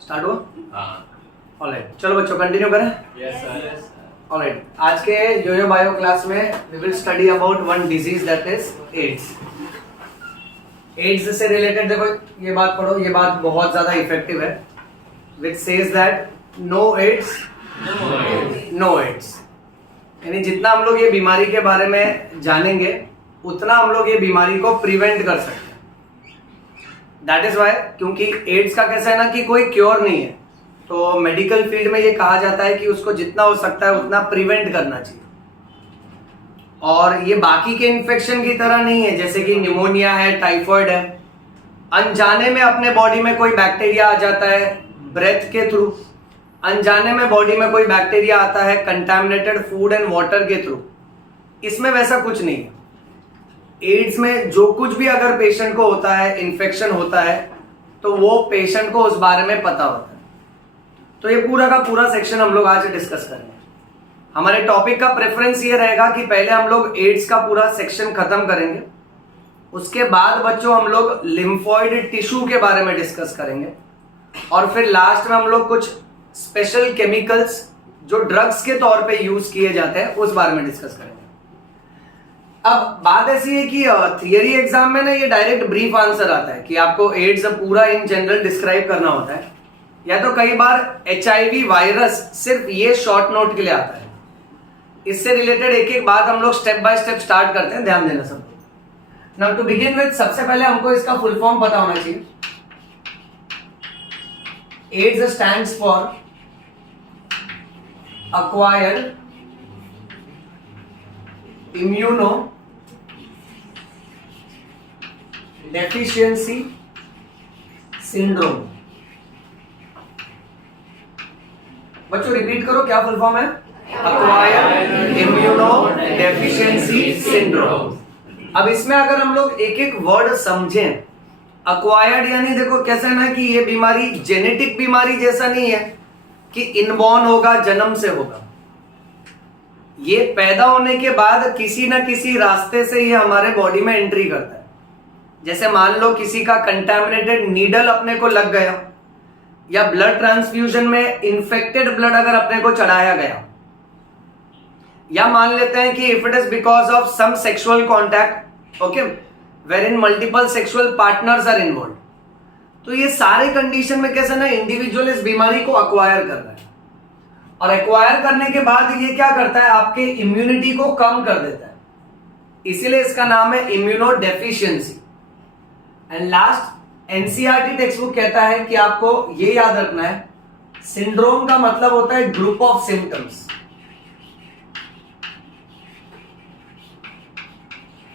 Start हुआ? हाँ। Alright, चलो बच्चों कंटिन्यू करें। Yes sir. ऑलराइट, आज के योयो बायो क्लास में we will study about one disease that is AIDS. AIDS से रिलेटेड देखो ये बात पढ़ो, ये बात बहुत ज्यादा इफेक्टिव है, which says that no AIDS no AIDS. यानी जितना हम लोग ये बीमारी के बारे में जानेंगे उतना हम लोग ये बीमारी को प्रिवेंट कर सकते हैं। दैट इज वाई, क्योंकि एड्स का कैसा है ना कि कोई क्योर नहीं है, तो मेडिकल फील्ड में ये कहा जाता है कि उसको जितना हो सकता है उतना प्रिवेंट करना चाहिए। और ये बाकी के इन्फेक्शन की तरह नहीं है, जैसे कि निमोनिया है, टाइफॉइड है। अनजाने में अपने बॉडी में कोई बैक्टीरिया आ जाता है ब्रेथ के थ्रू, अनजाने में बॉडी में कोई बैक्टीरिया आता है कंटामिनेटेड फूड एंड वाटर के थ्रू। इसमें वैसा कुछ नहीं है। एड्स में जो कुछ भी अगर पेशेंट को होता है, इन्फेक्शन होता है, तो वो पेशेंट को उस बारे में पता होता है। तो ये पूरा का पूरा सेक्शन हम लोग आज डिस्कस करेंगे। हमारे टॉपिक का प्रेफरेंस ये रहेगा कि पहले हम लोग एड्स का पूरा सेक्शन खत्म करेंगे, उसके बाद बच्चों हम लोग लिम्फोइड टिश्यू के बारे में डिस्कस करेंगे, और फिर लास्ट में हम लोग कुछ स्पेशल केमिकल्स जो ड्रग्स के तौर पे यूज किए जाते हैं उस बारे में डिस्कस करेंगे। अब बात ऐसी है कि थियरी एग्जाम में ना ये डायरेक्ट ब्रीफ आंसर आता है कि आपको एड्स पूरा इन जनरल डिस्क्राइब करना होता है, या तो कई बार HIV वायरस सिर्फ ये शॉर्ट नोट के लिए आता है। इससे रिलेटेड एक एक बात हम लोग स्टेप बाय स्टेप स्टार्ट करते हैं, ध्यान देना सब। नाउ टू बिगिन विद, सबसे पहले हमको इसका फुल फॉर्म पता होना चाहिए। AIDS stands for acquired immunodeficiency syndrome। बच्चों रिपीट करो, क्या फुल फॉर्म है? acquired immunodeficiency syndrome। अब इसमें अगर हम लोग एक एक वर्ड समझें, acquired यानी देखो कैसा है ना कि ये बीमारी जेनेटिक बीमारी जैसा नहीं है कि इनबॉर्न होगा, जन्म से होगा। ये पैदा होने के बाद किसी ना किसी रास्ते से ये हमारे बॉडी में एंट्री करता है। जैसे मान लो किसी का कंटामिनेटेड नीडल अपने को लग गया, या ब्लड ट्रांसफ्यूजन में इन्फेक्टेड ब्लड अगर अपने को चढ़ाया गया, या मान लेते हैं कि if it is because of some sexual contact, okay, where in multiple sexual partners are involve, तो ये सारे कंडीशन में कैसे ना इंडिविजुअल इस बीमारी को अक्वायर कर रहा है, और एक्वायर करने के बाद ये क्या करता है, आपके इम्यूनिटी को कम कर देता है। इसीलिए इसका नाम है immunodeficiency. And last NCERT text book कहता है कि आपको ये याद रखना है, सिंड्रोम का मतलब होता है ग्रुप ऑफ सिम्टम्स,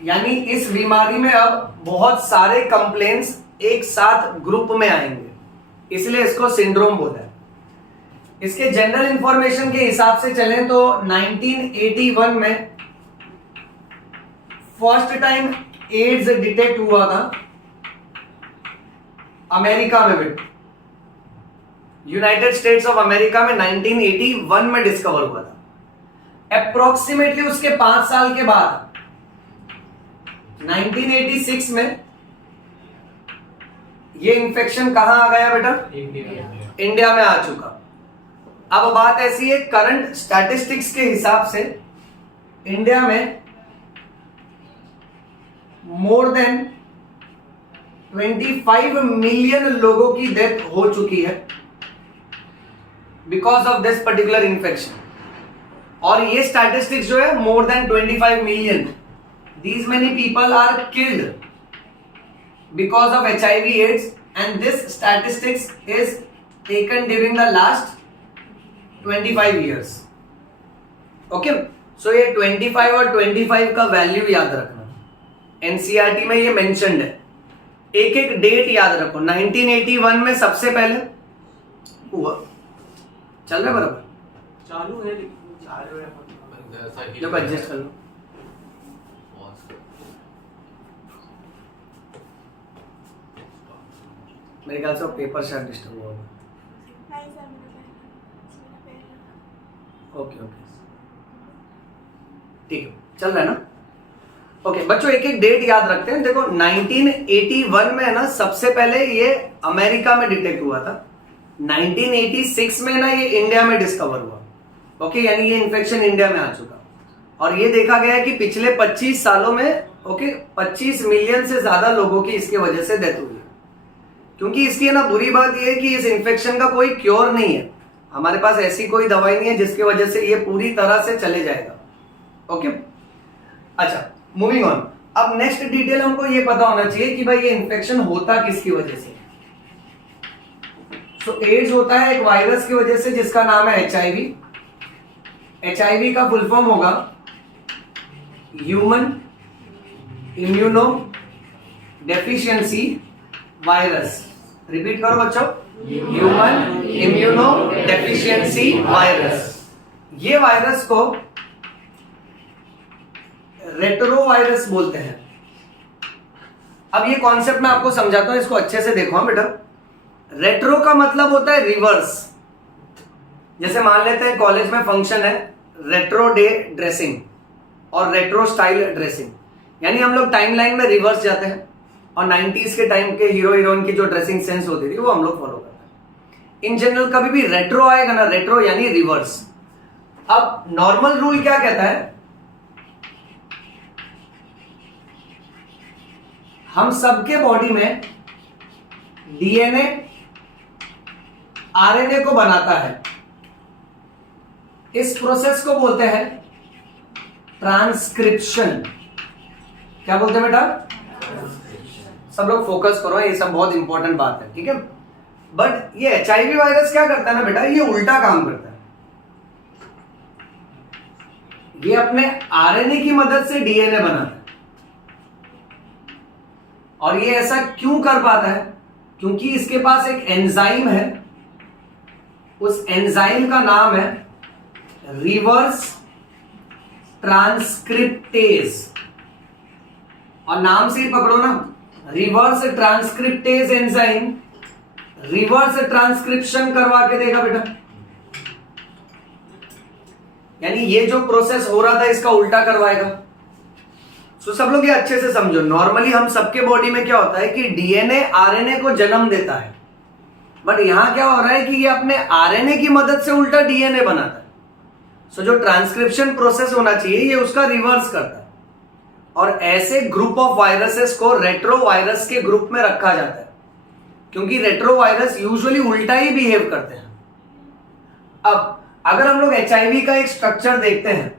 यानी इस बीमारी में अब बहुत सारे कंप्लेंट्स एक साथ ग्रुप में आएंगे, इसलिए इसको सिंड्रोम बोला है। इसके जनरल इंफॉर्मेशन के हिसाब से चलें तो 1981 में फर्स्ट टाइम एड्स डिटेक्ट हुआ था अमेरिका में भी, यूनाइटेड स्टेट्स ऑफ अमेरिका में 1981 में डिस्कवर हुआ था। अप्रोक्सीमेटली उसके 5 साल के बाद 1986 में ये इन्फेक्शन कहां आ गया बेटा? इंडिया में आ चुका। अब बात ऐसी है, करंट स्टैटिस्टिक्स के हिसाब से इंडिया में मोर देन 25 मिलियन लोगों की डेथ हो चुकी है because of this particular infection. और ये स्टैटिस्टिक्स जो है more than 25 million, these many people are killed because of HIV AIDS, and this statistics is taken during the last 25 years. Okay, so ये 25 और 25 का वैल्यू याद रखना, एनसीईआरटी में ये मेंशन्ड है। एक एक डेट याद रखो। 1981 में सबसे पहले हुआ, चल रहा है बराबर? चालू है, जब एडजस्ट कर लो। मेरे ख्याल से पेपर शायद डिस्टर्ब हुआ होगा। ओके ओके ठीक है, चल रहा है ना? ओके बच्चों, एक एक डेट याद रखते हैं। देखो 1981 में है ना, सबसे पहले ये अमेरिका में डिटेक्ट हुआ था, 1986 में ना ये इंडिया में डिस्कवर हुआ, ओके, यानी ये इन्फेक्शन इंडिया में आ चुका, और ये देखा गया है कि पिछले 25 सालों में, ओके, 25 मिलियन से ज्यादा लोगों की इसके वजह से डेथ हुई है। क्योंकि इसकी है ना बुरी बात ये है कि इस इन्फेक्शन का कोई क्योर नहीं है, हमारे पास ऐसी कोई दवाई नहीं है जिसकी वजह से ये पूरी तरह से चले जाएगा, ओके। अच्छा, मूविंग ऑन। अब नेक्स्ट डिटेल हमको ये पता होना चाहिए कि भाई ये इन्फेक्शन होता किसकी वजह से। सो एड्स होता है एक वायरस की वजह से जिसका नाम है HIV। HIV का फुल फॉर्म होगा human immuno deficiency virus. Repeat करो बच्चों, ह्यूमन इम्यूनो डेफिशिएंसी वायरस। ये वायरस को रेट्रोवायरस बोलते हैं। अब ये कॉन्सेप्ट मैं आपको समझाता हूं, इसको अच्छे से देखो बेटा। रेट्रो का मतलब होता है रिवर्स। जैसे मान लेते हैं कॉलेज में फंक्शन है रेट्रो डे ड्रेसिंग और रेट्रो स्टाइल ड्रेसिंग, यानी हम लोग टाइमलाइन में रिवर्स जाते हैं और 90s के टाइम के हीरो हीरोइन की जो ड्रेसिंग सेंस होती थी वो हम लोग फॉलो करते हैं। इन जनरल कभी भी रेट्रो आएगा ना, रेट्रो यानी रिवर्स। अब नॉर्मल रूल क्या कहता है, हम सबके बॉडी में DNA RNA को बनाता है। इस प्रोसेस को बोलते हैं ट्रांसक्रिप्शन। क्या बोलते हैं बेटा? सब लोग फोकस करो, ये सब बहुत इंपॉर्टेंट बात है, ठीक है। बट ये HIV वायरस क्या करता है ना बेटा, ये उल्टा काम करता है। ये अपने RNA की मदद से DNA बनाता है। और ये ऐसा क्यों कर पाता है? क्योंकि इसके पास एक एंजाइम है, उस एंजाइम का नाम है रिवर्स ट्रांसक्रिप्टेज। और नाम से ही पकड़ो ना, reverse transcriptase enzyme reverse transcription करवा के देगा बेटा। यानी ये जो प्रोसेस हो रहा था इसका उल्टा करवाएगा। तो सब लोग ये अच्छे से समझो, नॉर्मली हम सबके बॉडी में क्या होता है कि DNA RNA को जन्म देता है, बट यहां क्या हो रहा है कि ये अपने RNA की मदद से उल्टा DNA बनाता है। सो जो ट्रांसक्रिप्शन प्रोसेस होना चाहिए ये उसका रिवर्स करता है। और ऐसे ग्रुप ऑफ वायरसेस को रेट्रोवायरस के ग्रुप में रखा जाता है, क्योंकि रेट्रोवायरस यूजुअली उल्टा ही बिहेव करते हैं। अब अगर हम लोग HIV का एक स्ट्रक्चर देखते हैं,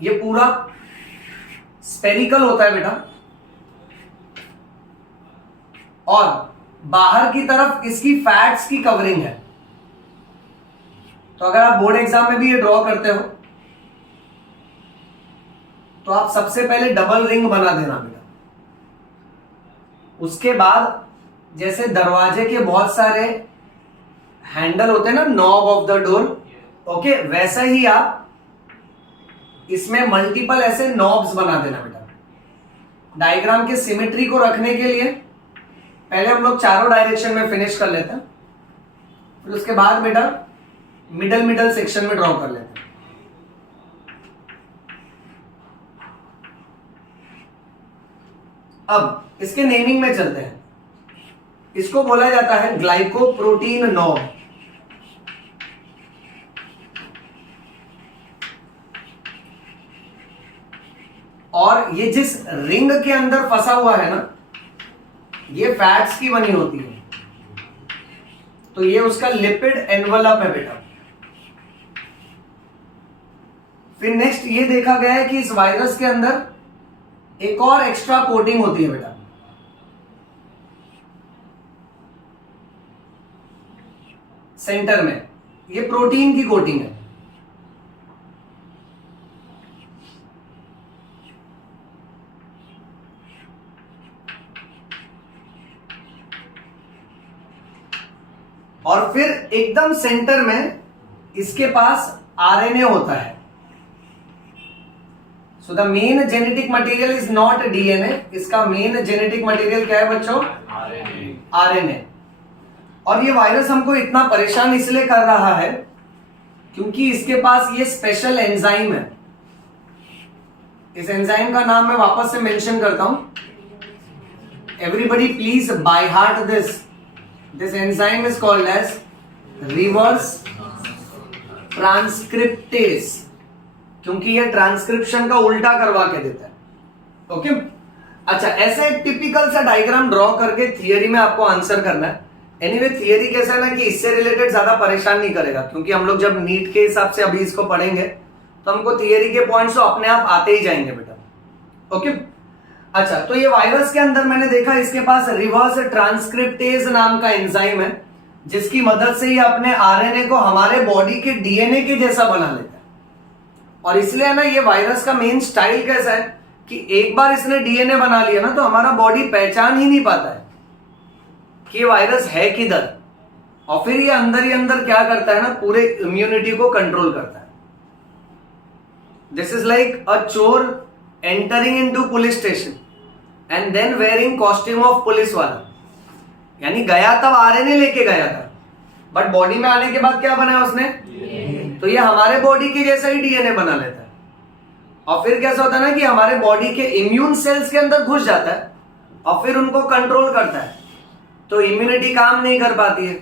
ये पूरा स्पेरिकल होता है बेटा, और बाहर की तरफ इसकी फैट्स की कवरिंग है। तो अगर आप बोर्ड एग्जाम में भी ये ड्रॉ करते हो तो आप सबसे पहले डबल रिंग बना देना बेटा। उसके बाद जैसे दरवाजे के बहुत सारे हैंडल होते हैं ना, knob of the door, okay, वैसा ही आप इसमें मल्टीपल ऐसे नॉब्स बना देना बेटा। डायग्राम के सिमेट्री को रखने के लिए पहले हम लोग चारों डायरेक्शन में फिनिश कर लेते हैं, फिर उसके बाद बेटा मिडल सेक्शन में ड्रॉ कर लेते हैं। अब इसके नेमिंग में चलते हैं। इसको बोला जाता है ग्लाइकोप्रोटीन नॉब। और ये जिस रिंग के अंदर फंसा हुआ है ना, ये फैट्स की बनी होती है, तो ये उसका लिपिड एनवलप है बेटा। फिर नेक्स्ट ये देखा गया है कि इस वायरस के अंदर एक और एक्स्ट्रा कोटिंग होती है बेटा। सेंटर में ये प्रोटीन की कोटिंग है। और फिर एकदम सेंटर में इसके पास RNA होता है। So the main genetic material is not DNA, इसका मेन जेनेटिक मटेरियल क्या है बच्चों? RNA। और ये वायरस हमको इतना परेशान इसलिए कर रहा है क्योंकि इसके पास ये स्पेशल एंजाइम है। इस एंजाइम का नाम मैं वापस से मेंशन करता हूं। Everybody please by heart this. This enzyme is called as reverse transcriptase, क्योंकि ये ट्रांसक्रिप्शन का उल्टा करवा के देता है। ओके अच्छा, ऐसे एक टिपिकल सा डायग्राम ड्रॉ करके थियरी में आपको आंसर करना है। एनीवे थियरी कैसा है ना कि इससे रिलेटेड ज्यादा परेशान नहीं करेगा, क्योंकि हम लोग जब नीट के हिसाब से अभी इसको पढ़ेंगे तो हमको थियरी के पॉइंट्स तो अपने आप आते ही जाएंगे बेटा। ओके अच्छा, तो ये वायरस के अंदर मैंने देखा इसके पास रिवर्स ट्रांसक्रिप्टेज नाम का एंजाइम है, जिसकी मदद से ये अपने आरएनए को हमारे बॉडी के डीएनए के जैसा बना लेता है। और इसलिए ना ये वायरस का मेन स्टाइल कैसा है कि एक बार इसने डीएनए बना लिया ना तो हमारा बॉडी पहचान ही नहीं पाता है कि ये वायरस है किधर, और फिर ये अंदर ही अंदर क्या करता है ना, पूरे इम्यूनिटी को कंट्रोल करता है। दिस इज लाइक अ चोर entering into police station and then wearing costume of police वाला, यानी गया तब आरएनए लेके गया था, बट बॉडी में आने के बाद क्या बनाया उसने, तो ये हमारे बॉडी के जैसा ही डीएनए बना लेता है। और फिर कैसा होता है ना कि हमारे बॉडी के इम्यून सेल्स के अंदर घुस जाता है और फिर उनको कंट्रोल करता है, तो इम्यूनिटी काम नहीं कर पाती है,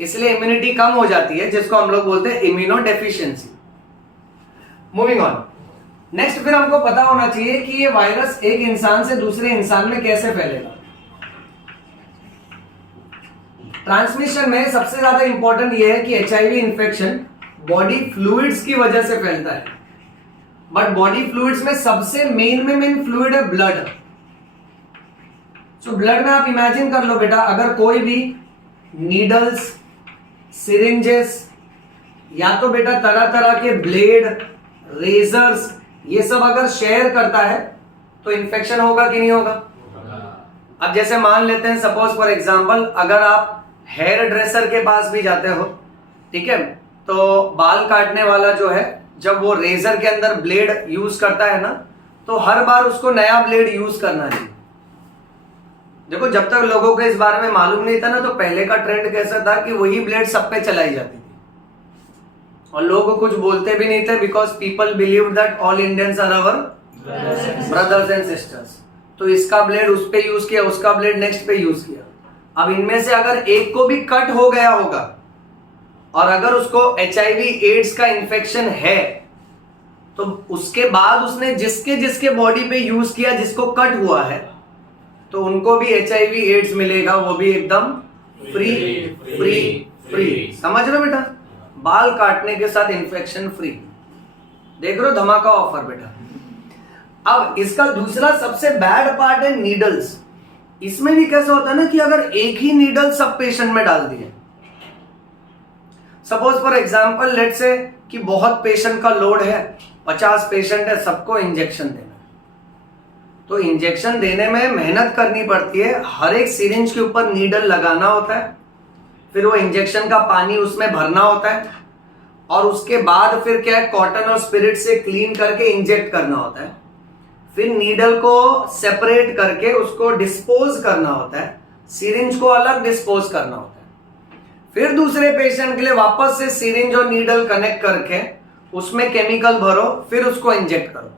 इसलिए इम्यूनिटी कम हो जाती है, जिसको हम लोग बोलते हैं immuno deficiency. Moving on, next फिर हमको पता होना चाहिए कि ये वायरस एक इंसान से दूसरे इंसान में कैसे फैलेगा। ट्रांसमिशन में सबसे ज्यादा इंपॉर्टेंट ये है कि एचआईवी इंफेक्शन बॉडी फ्लूइड्स की वजह से फैलता है, बट बॉडी फ्लूइड्स में सबसे मेन फ्लूइड है ब्लड। सो ब्लड में आप इमेजिन कर लो बेटा, अगर कोई भी नीडल्स, सिरिंजेस या तो बेटा तरह तरह के ब्लेड, रेजर्स, ये सब अगर शेयर करता है तो इन्फेक्शन होगा कि नहीं होगा। अब जैसे मान लेते हैं सपोज फॉर एग्जांपल, अगर आप हेयर ड्रेसर के पास भी जाते हो, ठीक है, तो बाल काटने वाला जो है जब वो रेजर के अंदर ब्लेड यूज करता है ना, तो हर बार उसको नया ब्लेड यूज करना चाहिए। देखो जब तक लोगों को इस बारे में मालूम नहीं था ना, तो पहले का ट्रेंड कैसा था कि वही ब्लेड सब पे चलाई जाती थी और लोग कुछ बोलते भी नहीं थे, because people believe that all Indians are our brothers and sisters. तो इसका ब्लेड उस पे यूज किया, उसका ब्लेड नेक्स्ट पे यूज किया। अब इनमें से अगर एक को भी कट हो गया होगा और अगर उसको एचआईवी एड्स का इंफेक्शन है, तो उसके बाद उसने जिसके जिसके बॉडी पे यूज किया, जिसको कट हुआ है, तो उनको भी एचआईवी एड्स मिलेगा, वो भी एकदम फ्री फ्री फ्री। समझ रहे हो बेटा, बाल काटने के साथ इंफेक्शन फ्री। देख रहे हो धमाका ऑफर बेटा। अब इसका दूसरा सबसे बैड पार्ट है नीडल्स। इसमें भी कैसा होता है ना कि अगर एक ही नीडल सब पेशेंट में डाल दिए, suppose for example let's say कि बहुत पेशेंट का लोड है, 50 पेशेंट है, सबको इंजेक्शन देना, तो इंजेक्शन देने में मेहनत करनी पड़ती है, हर एक सिरिंज के ऊपर नीडल लगाना होता है, फिर वो इंजेक्शन का पानी उसमें भरना होता है, और उसके बाद फिर क्या है, कॉटन और स्पिरिट से क्लीन करके इंजेक्ट करना होता है, फिर नीडल को सेपरेट करके उसको डिस्पोज करना होता है, सिरिंज को अलग डिस्पोज करना होता है, फिर दूसरे पेशेंट के लिए वापस से सिरिंज और नीडल कनेक्ट करके उसमें केमिकल भरो, फिर उसको इंजेक्ट करो।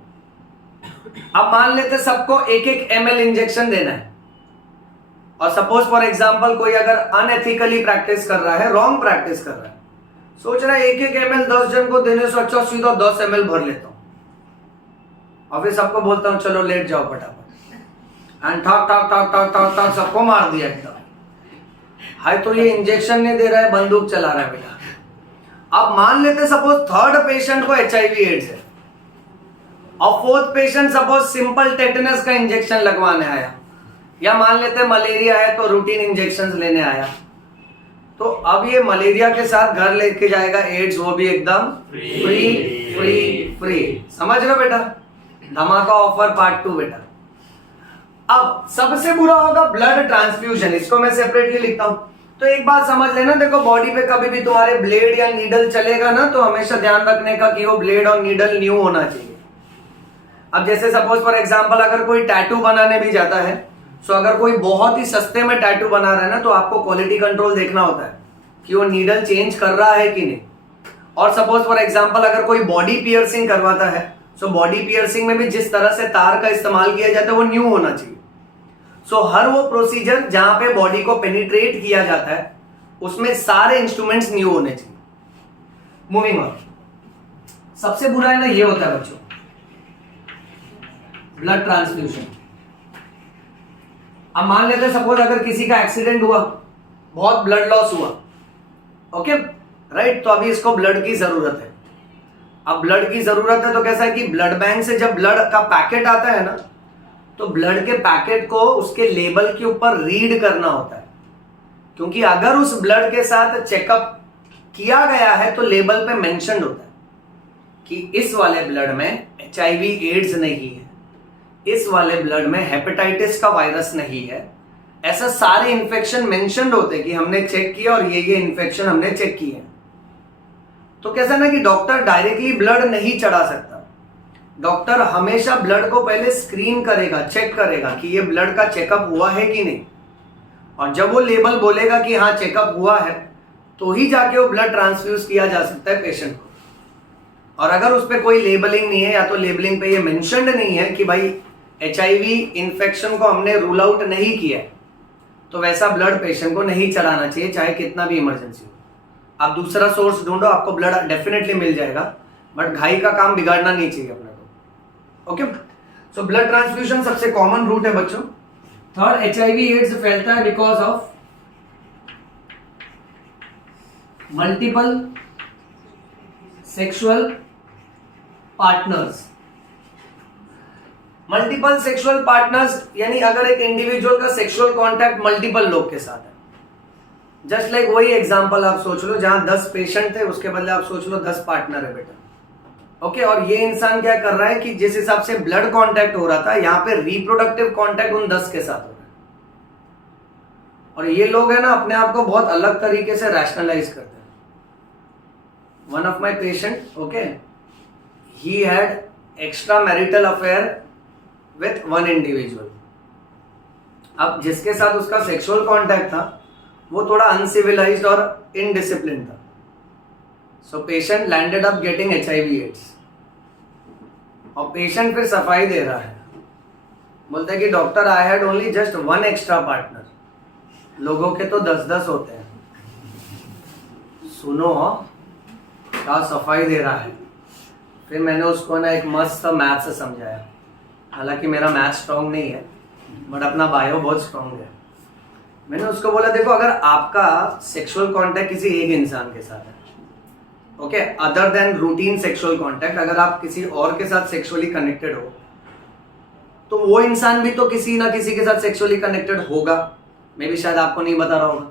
अब मान लेते सबको 1-1 ml इंजेक्शन देना है, और सपोज फॉर एग्जांपल कोई अगर अनएथिकली प्रैक्टिस कर रहा है, रॉन्ग प्रैक्टिस कर रहा है, सोच रहा है 1-1 ml 10 जन को देने से अच्छा सीधा 10 ml भर लेता हूं और फिर सबको बोलता हूं चलो लेट जाओ फटाफट, एंड ठक ठक ठक ठक ठक ठक सबको मार दिया एकदम। हाय, तो ये इंजेक्शन नहीं दे रहा है, बंदूक चला रहा है बेटा। अब मान लेते सपोज थर्ड पेशेंट को एचआईवी एड्स है और fourth patient suppose simple tetanus का इंजेक्शन लगवाने आया, या मान लेते मलेरिया है तो रूटीन इंजेक्शन लेने आया, तो अब ये मलेरिया के साथ घर लेके जाएगा एड्स, वो भी एकदम फ्री फ्री फ्री। समझ रहे हो बेटा, धमाका ऑफर पार्ट 2 बेटा। अब सबसे बुरा होगा ब्लड ट्रांसफ्यूजन, इसको मैं सेपरेटली लिखता हूं। तो एक बात समझ लेना, देखो बॉडी पे कभी भी तुम्हारे ब्लेड या नीडल चलेगा ना, तो हमेशा ध्यान रखने का कि वो ब्लेड और नीडल न्यू होना चाहिए। अब जैसे सपोज फॉर एग्जांपल अगर कोई टैटू बनाने भी जाता है, सो अगर कोई बहुत ही सस्ते में टैटू बना रहा है ना, तो आपको क्वालिटी कंट्रोल देखना होता है कि वो नीडल चेंज कर रहा है कि नहीं। और सपोज फॉर एग्जांपल अगर कोई बॉडी पियर्सिंग करवाता है, सो बॉडी पियर्सिंग में भी जिस तरह से तार का इस्तेमाल किया जाता है वो न्यू होना चाहिए। सो हर वो प्रोसीजर जहां पे बॉडी को पेनिट्रेट किया जाता है, उसमें सारे इंस्ट्रूमेंट्स न्यू होने चाहिए। मूविंग ऑन, सबसे बुरा है ना ये होता है बच्चों, ब्लड ट्रांसफ्यूजन। अब मान लेते हैं सपोज अगर किसी का एक्सीडेंट हुआ, बहुत ब्लड लॉस हुआ, ओके राइट, तो अभी इसको ब्लड की जरूरत है। अब ब्लड की जरूरत है तो कैसा है कि ब्लड बैंक से जब ब्लड का पैकेट आता है ना, तो ब्लड के पैकेट को उसके लेबल के ऊपर रीड करना होता है, क्योंकि अगर उस ब्लड के साथ चेकअप किया गया है तो लेबल पे मेंशन होता है कि इस वाले ब्लड में HIV एड्स नहीं है, इस वाले ब्लड में हेपेटाइटिस का वायरस नहीं है, ऐसा सारे इन्फेक्शन मेंशन्ड होते हैं कि हमने चेक किया और ये इन्फेक्शन हमने चेक किए हैं। तो कैसा ना कि डॉक्टर डायरेक्टली ब्लड नहीं चढ़ा सकता, डॉक्टर हमेशा ब्लड को पहले स्क्रीन करेगा, चेक करेगा कि ये ब्लड का चेकअप हुआ है कि नहीं, और जब वो लेबल बोलेगा कि हाँ चेकअप हुआ है तो ही जाके वो ब्लड ट्रांसफ्यूज किया जा सकता है पेशेंट को। और अगर उस पर कोई लेबलिंग नहीं है या तो लेबलिंग पे ये मेंशन्ड नहीं है कि भाई HIV इन्फेक्शन को हमने रूल आउट नहीं किया है, तो वैसा ब्लड पेशेंट को नहीं चढ़ाना चाहिए, चाहे कितना भी इमरजेंसी हो। आप दूसरा सोर्स ढूंढो, आपको ब्लड डेफिनेटली मिल जाएगा, बट घाई का काम बिगाड़ना नहीं चाहिए अपने को। ओके, सो ब्लड ट्रांसफ्यूजन सबसे कॉमन रूट है बच्चों। थर्ड, HIV एड्स फैलता है because of multiple sexual partners. Multiple sexual partners यानी अगर एक इंडिविजुअल का सेक्सुअल कांटेक्ट मल्टीपल लोग के साथ है, जस्ट लाइक वही एग्जांपल आप सोच लो, जहां 10 पेशेंट थे उसके बदले आप सोच लो 10 पार्टनर है बेटा। ओके, और ये इंसान क्या कर रहा है कि जिस हिसाब से ब्लड कांटेक्ट हो रहा था, यहाँ पे रिप्रोडक्टिव कांटेक्ट उन 10 के साथ हो रहा है। और ये लोग है ना अपने आप को बहुत अलग तरीके से रैशनलाइज करते हैं। One of my patient, okay, he had extra marital affair with one individual. अब जिसके साथ उसका सेक्सुअल कांटेक्ट था वो थोड़ा अनसिविलाइज्ड और इनडिसिप्लिन था, so patient landed up getting HIV AIDS. और पेशेंट फिर सफाई दे रहा है, बोलता है कि doctor I had only just one extra partner, लोगों के तो 10-10 होते हैं। सुनो क्या सफाई दे रहा है। फिर मैंने उसको ना एक मस्त मैथ से समझाया, हालांकि मेरा मैथ स्ट्रांग नहीं है बट अपना बायो बहुत स्ट्रांग है। मैंने उसको बोला देखो, अगर आपका सेक्सुअल कांटेक्ट किसी एक इंसान के साथ है, okay, other than routine sexual contact, अगर आप किसी और के साथ सेक्सुअली कनेक्टेड हो तो वो इंसान भी तो किसी ना किसी के साथ सेक्सुअली कनेक्टेड होगा, मे भी शायद आपको नहीं बता रहा होगा।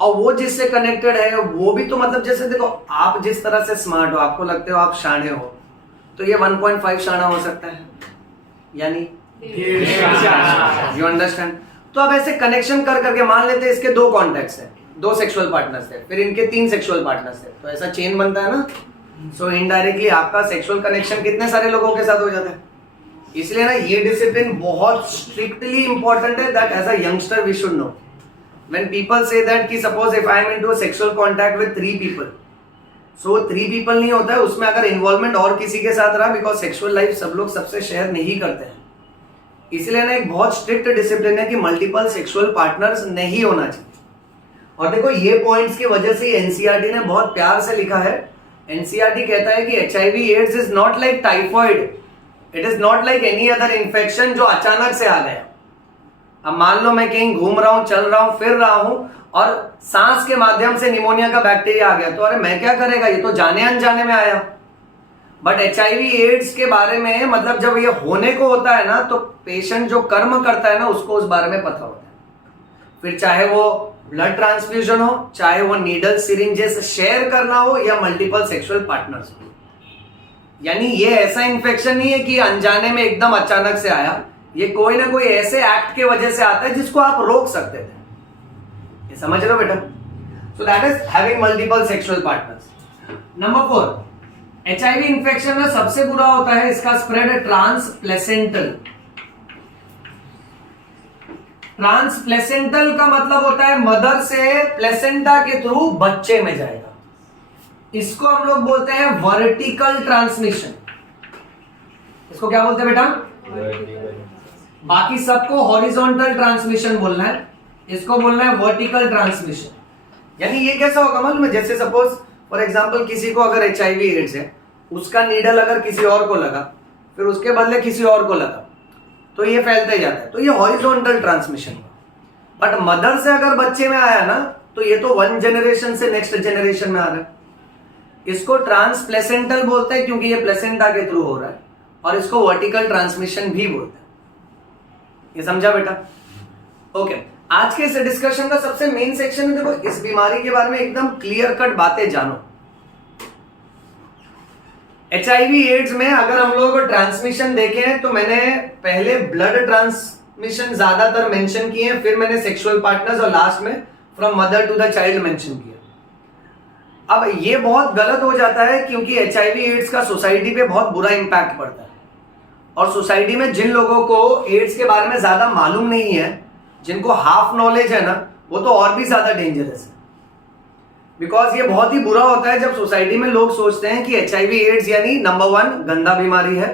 और वो जिससे कनेक्टेड है वो भी तो मतलब जैसे देखो, आप जिस तरह से स्मार्ट हो, आपको लगते हो आप शाणे हो, तो ये 1.5 शाणा हो सकता है, यानी यू अंडरस्टैंड। तो अब ऐसे कनेक्शन कर करके मान लेते हैं इसके 2 कॉन्टैक्ट्स हैं, 2 सेक्सुअल पार्टनर्स थे, फिर इनके 3 सेक्सुअल पार्टनर्स थे, तो ऐसा चेन बनता है ना। सो इनडायरेक्टली आपका सेक्सुअल कनेक्शन कितने सारे लोगों के साथ हो जाता है। इसलिए ना ये डिसिप्लिन बहुत स्ट्रिक्टली इंपॉर्टेंट है, that as a youngster we should know. When people say that कि suppose if I am into a sexual contact with 3 people, so 3 people नहीं होता है, उसमें अगर इन्वॉल्वमेंट और किसी के साथ रहा, बिकॉज सेक्सुअल लाइफ सब लोग सबसे शेयर नहीं करते हैं, इसलिए ना एक बहुत स्ट्रिक्ट डिसिप्लिन है कि मल्टीपल सेक्सुअल पार्टनर्स नहीं होना चाहिए। और देखो ये पॉइंट्स की वजह से एनसीईआरटी ने बहुत प्यार से लिखा है। एनसीईआरटी कहता है कि HIV AIDS is not like typhoid, it is not like any other infection जो अचानक से आ गया। अब मान लो मैं कहीं घूम रहा हूं, चल रहा हूं, फिर रहा हूं और सांस के माध्यम से निमोनिया का बैक्टीरिया आ गया, तो अरे मैं क्या करेगा, ये तो जाने अनजाने में आया। बट HIV एड्स के बारे में मतलब जब ये होने को होता है ना, तो पेशेंट जो कर्म करता है ना उसको उस बारे में पता होता है। फिर चाहे वो ब्लड ट्रांसफ्यूजन हो, चाहे वो नीडल सिरिंजेस शेयर करना हो, या मल्टीपल सेक्सुअल पार्टनर्स हो, यानी ये ऐसा इन्फेक्शन नहीं है कि अनजाने में एकदम अचानक से आया, ये कोई ना कोई ऐसे एक्ट के वजह से आता है जिसको आप रोक सकते थे। ये समझ रहे हो बेटा। सो that is having multiple sexual partners. Number 4, HIV infection में सबसे बुरा होता है इसका स्प्रेड ट्रांसप्लेसेंटल। ट्रांसप्लेसेंटल का मतलब होता है मदर से प्लेसेंटा के थ्रू बच्चे में जाएगा, इसको हम लोग बोलते हैं वर्टिकल ट्रांसमिशन। इसको क्या बोलते हैं बेटा? बाकी सबको हॉरिजॉन्टल ट्रांसमिशन बोलना है, इसको बोलना है वर्टिकल ट्रांसमिशन। यानी ये कैसा होगा मालूम है, जैसे सपोज फॉर एग्जांपल किसी को अगर HIV एड्स है, उसका नीडल अगर किसी और को लगा, फिर उसके बदले किसी और को लगा, तो ये फैलते जाता है, तो ये हॉरिजॉन्टल ट्रांसमिशन हुआ। बट मदर से अगर बच्चे में आया ना, तो ये तो वन जनरेशन से नेक्स्ट जनरेशन में आ रहा है। इसको ट्रांसप्लेसेंटल बोलते हैं क्योंकि ये प्लेसेंटा के थ्रू हो रहा है, और इसको वर्टिकल ट्रांसमिशन भी बोलते हैं। ये समझा बेटा? ओके, आज के इस डिस्कशन का सबसे मेन सेक्शन है, देखो इस बीमारी के बारे में एकदम क्लियर कट बातें जानो। HIV एड्स में अगर हम लोग ट्रांसमिशन देखें तो मैंने पहले ब्लड ट्रांसमिशन ज्यादातर मेंशन किए हैं, फिर मैंने सेक्सुअल पार्टनर्स और लास्ट में from mother to the child mention किया। अब ये बहुत गलत हो जाता है क्योंकि HIV एड्स का सोसाइटी पे बहुत बुरा इंपैक्ट पड़ता है, और सोसाइटी में जिन लोगों को एड्स के बारे में ज्यादा मालूम नहीं है, जिनको हाफ नॉलेज है ना, वो तो और भी ज्यादा डेंजरस है। बिकॉज ये बहुत ही बुरा होता है जब सोसाइटी में लोग सोचते हैं कि HIV एड्स यानी नंबर 1 गंदा बीमारी है,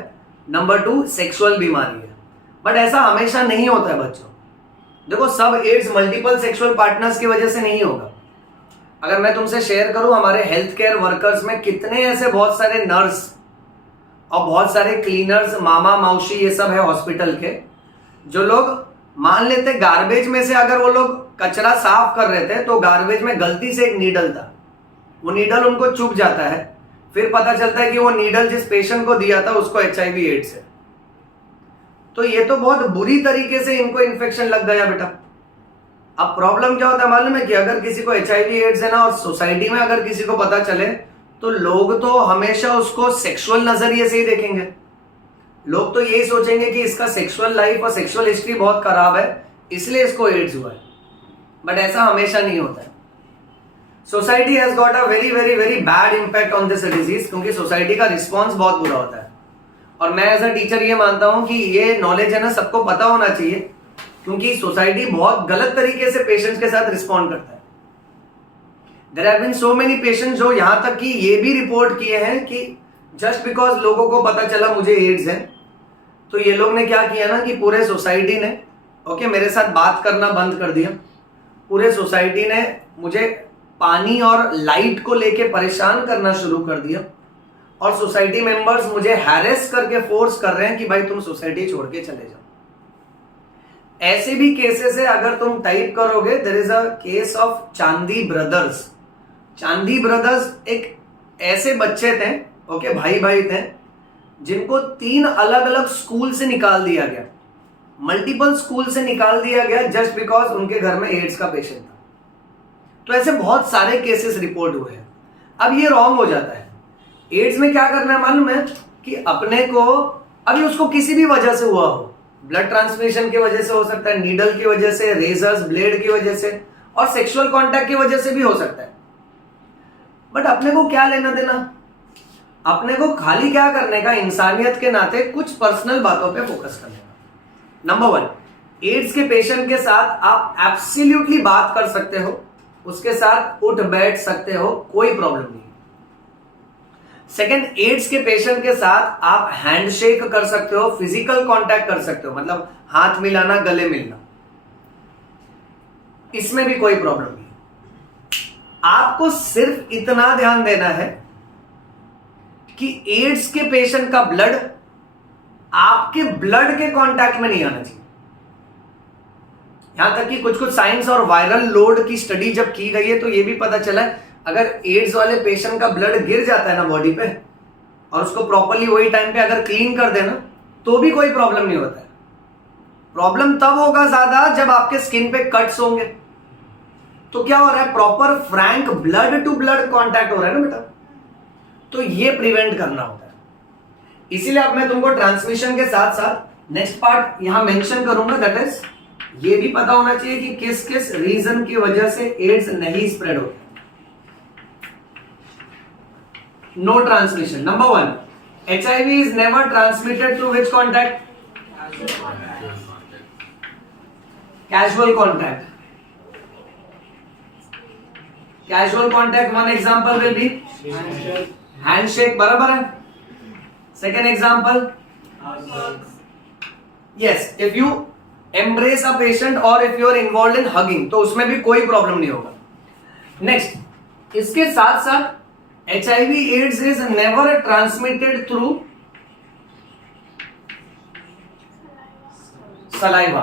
नंबर 2 सेक्सुअल बीमारी है। बट ऐसा हमेशा नहीं होता है बच्चों। देखो सब एड्स मल्टीपल सेक्सुअल पार्टनर्स की वजह से नहीं होगा। अगर मैं तुमसे शेयर करूं, हमारे हेल्थ केयर वर्कर्स में कितने ऐसे बहुत सारे नर्स और बहुत सारे क्लीनर्स, मामा मौसी, ये सब है हॉस्पिटल के, जो लोग मान लेते गार्बेज में से अगर वो लोग कचरा साफ कर रहे थे तो गार्बेज में गलती से एक नीडल था, वो नीडल उनको चुभ जाता है, फिर पता चलता है कि वो नीडल जिस पेशेंट को दिया था उसको HIV एड्स है। तो ये तो बहुत बुरी तरीके से इनको इन्फेक्शन लग गया बेटा। अब प्रॉब्लम क्या होता है मालूम है कि अगर किसी को HIV एड्स है ना, और सोसाइटी में अगर किसी को पता चले, तो लोग तो हमेशा उसको सेक्सुअल नजरिए से ही देखेंगे। लोग तो यही सोचेंगे कि इसका सेक्सुअल लाइफ और सेक्सुअल हिस्ट्री बहुत खराब है, इसलिए इसको एड्स हुआ है। बट ऐसा हमेशा नहीं होता है। Society has got a very very very bad impact on this disease, क्योंकि सोसाइटी का रिस्पॉन्स बहुत बुरा होता है। और मैं एज अ टीचर ये मानता हूं कि ये नॉलेज है ना सबको पता होना चाहिए, क्योंकि सोसाइटी बहुत गलत तरीके से पेशेंट्स के साथ रिस्पॉन्ड करता है। There have been so many patients जो यहां तक कि ये भी रिपोर्ट किए हैं कि जस्ट बिकॉज लोगों को पता चला मुझे एड्स है, तो ये लोग ने क्या किया ना कि पूरे सोसाइटी ने मेरे साथ बात करना बंद कर दिया। पूरे सोसाइटी ने मुझे पानी और लाइट को लेके परेशान करना शुरू कर दिया, और सोसाइटी मेंबर्स मुझे हैरेस करके फोर्स कर रहे हैं कि भाई तुम सोसाइटी छोड़ के चले जाओ। ऐसे भी केसेस है, अगर तुम टाइप करोगे, there is a case of Chandi brothers. Chandi brothers एक ऐसे बच्चे थे, भाई भाई थे, जिनको 3 अलग अलग स्कूल से निकाल दिया गया, मल्टीपल स्कूल से निकाल दिया गया जस्ट बिकॉज उनके घर में एड्स का पेशेंट था। तो ऐसे बहुत सारे केसेस रिपोर्ट हुए हैं। अब ये रॉन्ग हो जाता है। एड्स में क्या करना है मालूम है कि अपने को, अभी उसको किसी भी वजह से हुआ हो, ब्लड ट्रांसमिशन की वजह से हो सकता है, नीडल की वजह से, रेजर्स ब्लेड की वजह से, और सेक्सुअल कांटेक्ट की वजह से भी हो सकता है। बट अपने को क्या लेना देना? अपने को खाली क्या करने का, इंसानियत के नाते कुछ पर्सनल बातों पे फोकस करने का। नंबर 1, एड्स के पेशेंट के साथ आप एब्सोल्युटली बात कर सकते हो, उसके साथ उठ बैठ सकते हो, कोई प्रॉब्लम नहीं। सेकंड, एड्स के पेशेंट के साथ आप हैंडशेक कर सकते हो, फिजिकल कांटेक्ट कर सकते हो, मतलब हाथ मिलाना, गले मिलना, इसमें भी कोई प्रॉब्लम नहीं। आपको सिर्फ इतना ध्यान देना है कि एड्स के पेशेंट का ब्लड आपके ब्लड के कांटेक्ट में नहीं आना चाहिए। यहां तक कि कुछ कुछ साइंस और वायरल लोड की स्टडी जब की गई है तो यह भी पता चला है, अगर एड्स वाले पेशेंट का ब्लड गिर जाता है ना बॉडी पे, और उसको प्रॉपरली वही टाइम पे अगर क्लीन कर देना, तो भी कोई प्रॉब्लम नहीं होता है। प्रॉब्लम तब होगा ज्यादा जब आपके स्किन पे कट्स होंगे। तो क्या हो रहा है, proper frank blood to blood contact हो रहा है ना बेटा, तो ये प्रिवेंट करना होता है। इसीलिए अब मैं तुमको ट्रांसमिशन के साथ साथ नेक्स्ट पार्ट यहां मेंशन करूंगा, दैट इज ये भी पता होना चाहिए कि किस किस रीजन की वजह से एड्स नहीं स्प्रेड होता। No transmission. Number 1, HIV is never transmitted through which contact? Casual contact. Casual contact, one example will be handshake, बराबर है। Second example, yes, if you embrace a patient or if you are involved in hugging, तो उसमें भी कोई problem नहीं होगा। Next, इसके साथ साथ HIV AIDS is never transmitted through saliva.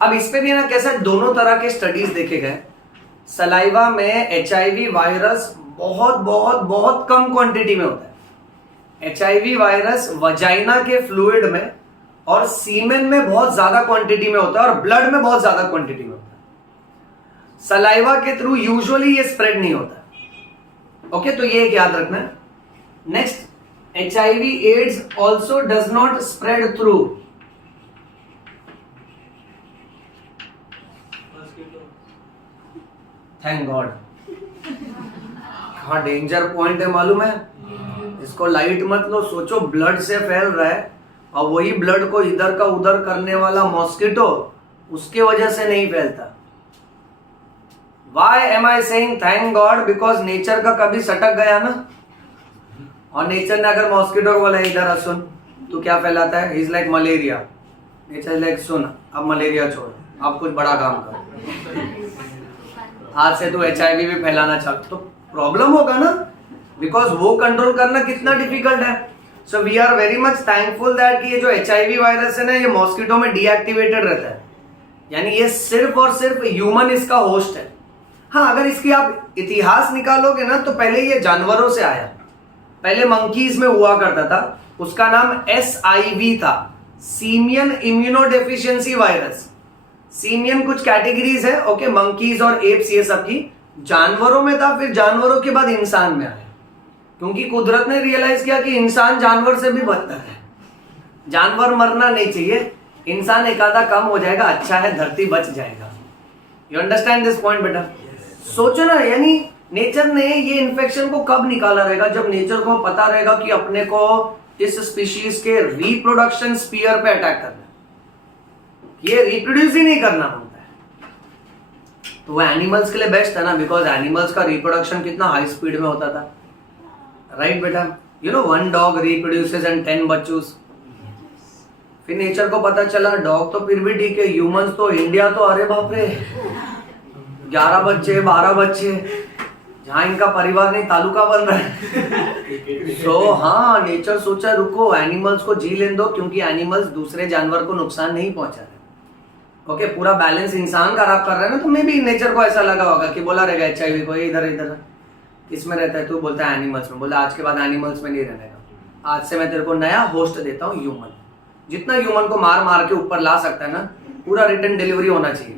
अब इस पे भी ना कैसा दोनों तरह के स्टडीज देखे गए। सलाइवा में HIV वायरस बहुत बहुत बहुत कम क्वांटिटी में होता है। HIV वायरस वजाइना के फ्लूइड में और सीमेन में बहुत ज्यादा क्वांटिटी में होता है और ब्लड में बहुत ज्यादा क्वांटिटी में होता है। सलाइवा के थ्रू यूजुअली ये स्प्रेड नहीं होता। ओके, तो ये एक याद रखना है। Next, HIV AIDS also does not spread through thank God. हाँ, डेंजर पॉइंट है मालूम है, इसको लाइट मत लो। सोचो ब्लड से फैल रहा है और वही ब्लड को इधर का उधर करने वाला मॉस्किटो उसके वजह से नहीं फैलता। Why am I saying thank God? Because nature का कभी सटक गया ना, और नेचर ने अगर मॉस्किटो को बोला इधर सुन तू क्या फैलाता है, is like malaria. Nature like सुन अब मलेरिया छोड़, अब कुछ बड़ा काम कर, आज से तू HIV भी फैलाना चाह, तो प्रॉब्लम होगा ना, बिकॉज वो कंट्रोल करना कितना डिफिकल्ट है। So we are very much thankful that कि ये जो HIV वायरस है ना, ये मॉस्किटो में डीएक्टिवेटेड रहता है, यानी ये सिर्फ और सिर्फ ह्यूमन इसका होस्ट है। हाँ, अगर इसकी आप इतिहास निकालोगे ना तो पहले ये जानवरों से आया, पहले मंकीज में हुआ करता था, उसका नाम SIV था, सीमियन इम्यूनोडेफिशिएंसी वायरस। सीमियन कुछ कैटेगरीज है, ओके, मंकीज और एप्स ये सब की, जानवरों में था, फिर जानवरों के बाद इंसान में आया, क्योंकि कुदरत ने रियलाइज किया कि इंसान जानवर से भी बदतर है, जानवर मरना नहीं चाहिए, इंसान एक आधा कम हो जाएगा, अच्छा है, धरती बच जाएगा। यू अंडरस्टैंड दिस पॉइंट बेटा? सोचो ना, यानी नेचर ने ये इन्फेक्शन को कब निकाला रहेगा, जब नेचर को पता रहेगा कि अपने को इस स्पीशीज के रिप्रोडक्शन स्पीयर पे अटैक करना है, ये रिप्रोड्यूस ही नहीं करना होता है। तो वो एनिमल्स के लिए बेस्ट है ना, बिकॉज एनिमल्स का रिप्रोडक्शन कितना हाई स्पीड में होता था, राइट बेटा? You know 1 dog reproduces and 10 बच्चों। फिर नेचर को पता चला डॉग तो फिर भी ठीक है, ह्यूमंस तो इंडिया तो अरे बाप रे 11 बच्चे 12 बच्चे, जहां इनका परिवार नहीं तालुका बन रहा है। सो हाँ, नेचर सोचा रुको एनिमल्स को जी लेने दो, क्योंकि एनिमल्स दूसरे जानवर को नुकसान नहीं पहुंचा रहे। ओके, पूरा बैलेंस इंसान खराब कर रहा है ना, तो मे भी नेचर को ऐसा लगा होगा कि बोला रहेगा HIV को इधर इधर इसमें रहता है, तू बोलता है एनिमल्स में, बोला आज के बाद एनिमल्स में नहीं रहने का, आज से मैं तेरे को नया होस्ट देता हूँ ह्यूमन। जितना ह्यूमन को मार मार के ऊपर ला सकता है ना, पूरा रिटर्न डिलीवरी होना चाहिए।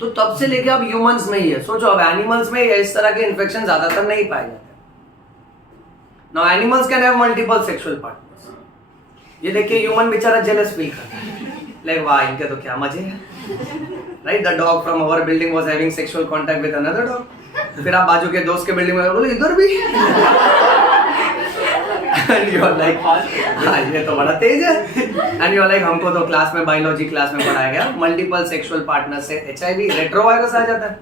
तो तब से लेके अब ह्यूमंस में ही है। सोचो अब एनिमल्स में इस तरह के इन्फेक्शन ज्यादातर नहीं पाए जाते। Now animals can have multiple sexual partners. ये देखिए ह्यूमन बेचारा जेलस फील करता है, लाइक वाह इनके तो क्या मजे हैं, right? The dog from our building was having sexual contact with another dog. फिर आप बाजू के दोस्त के बिल्डिंग में बोले इधर भी and you are like हाँ ये तो बड़ा तेज है, and you are like हमको तो क्लास में बायोलॉजी क्लास में पढ़ाया गया मल्टीपल सेक्सुअल पार्टनर से HIV रेट्रोवायरस आ जाता है।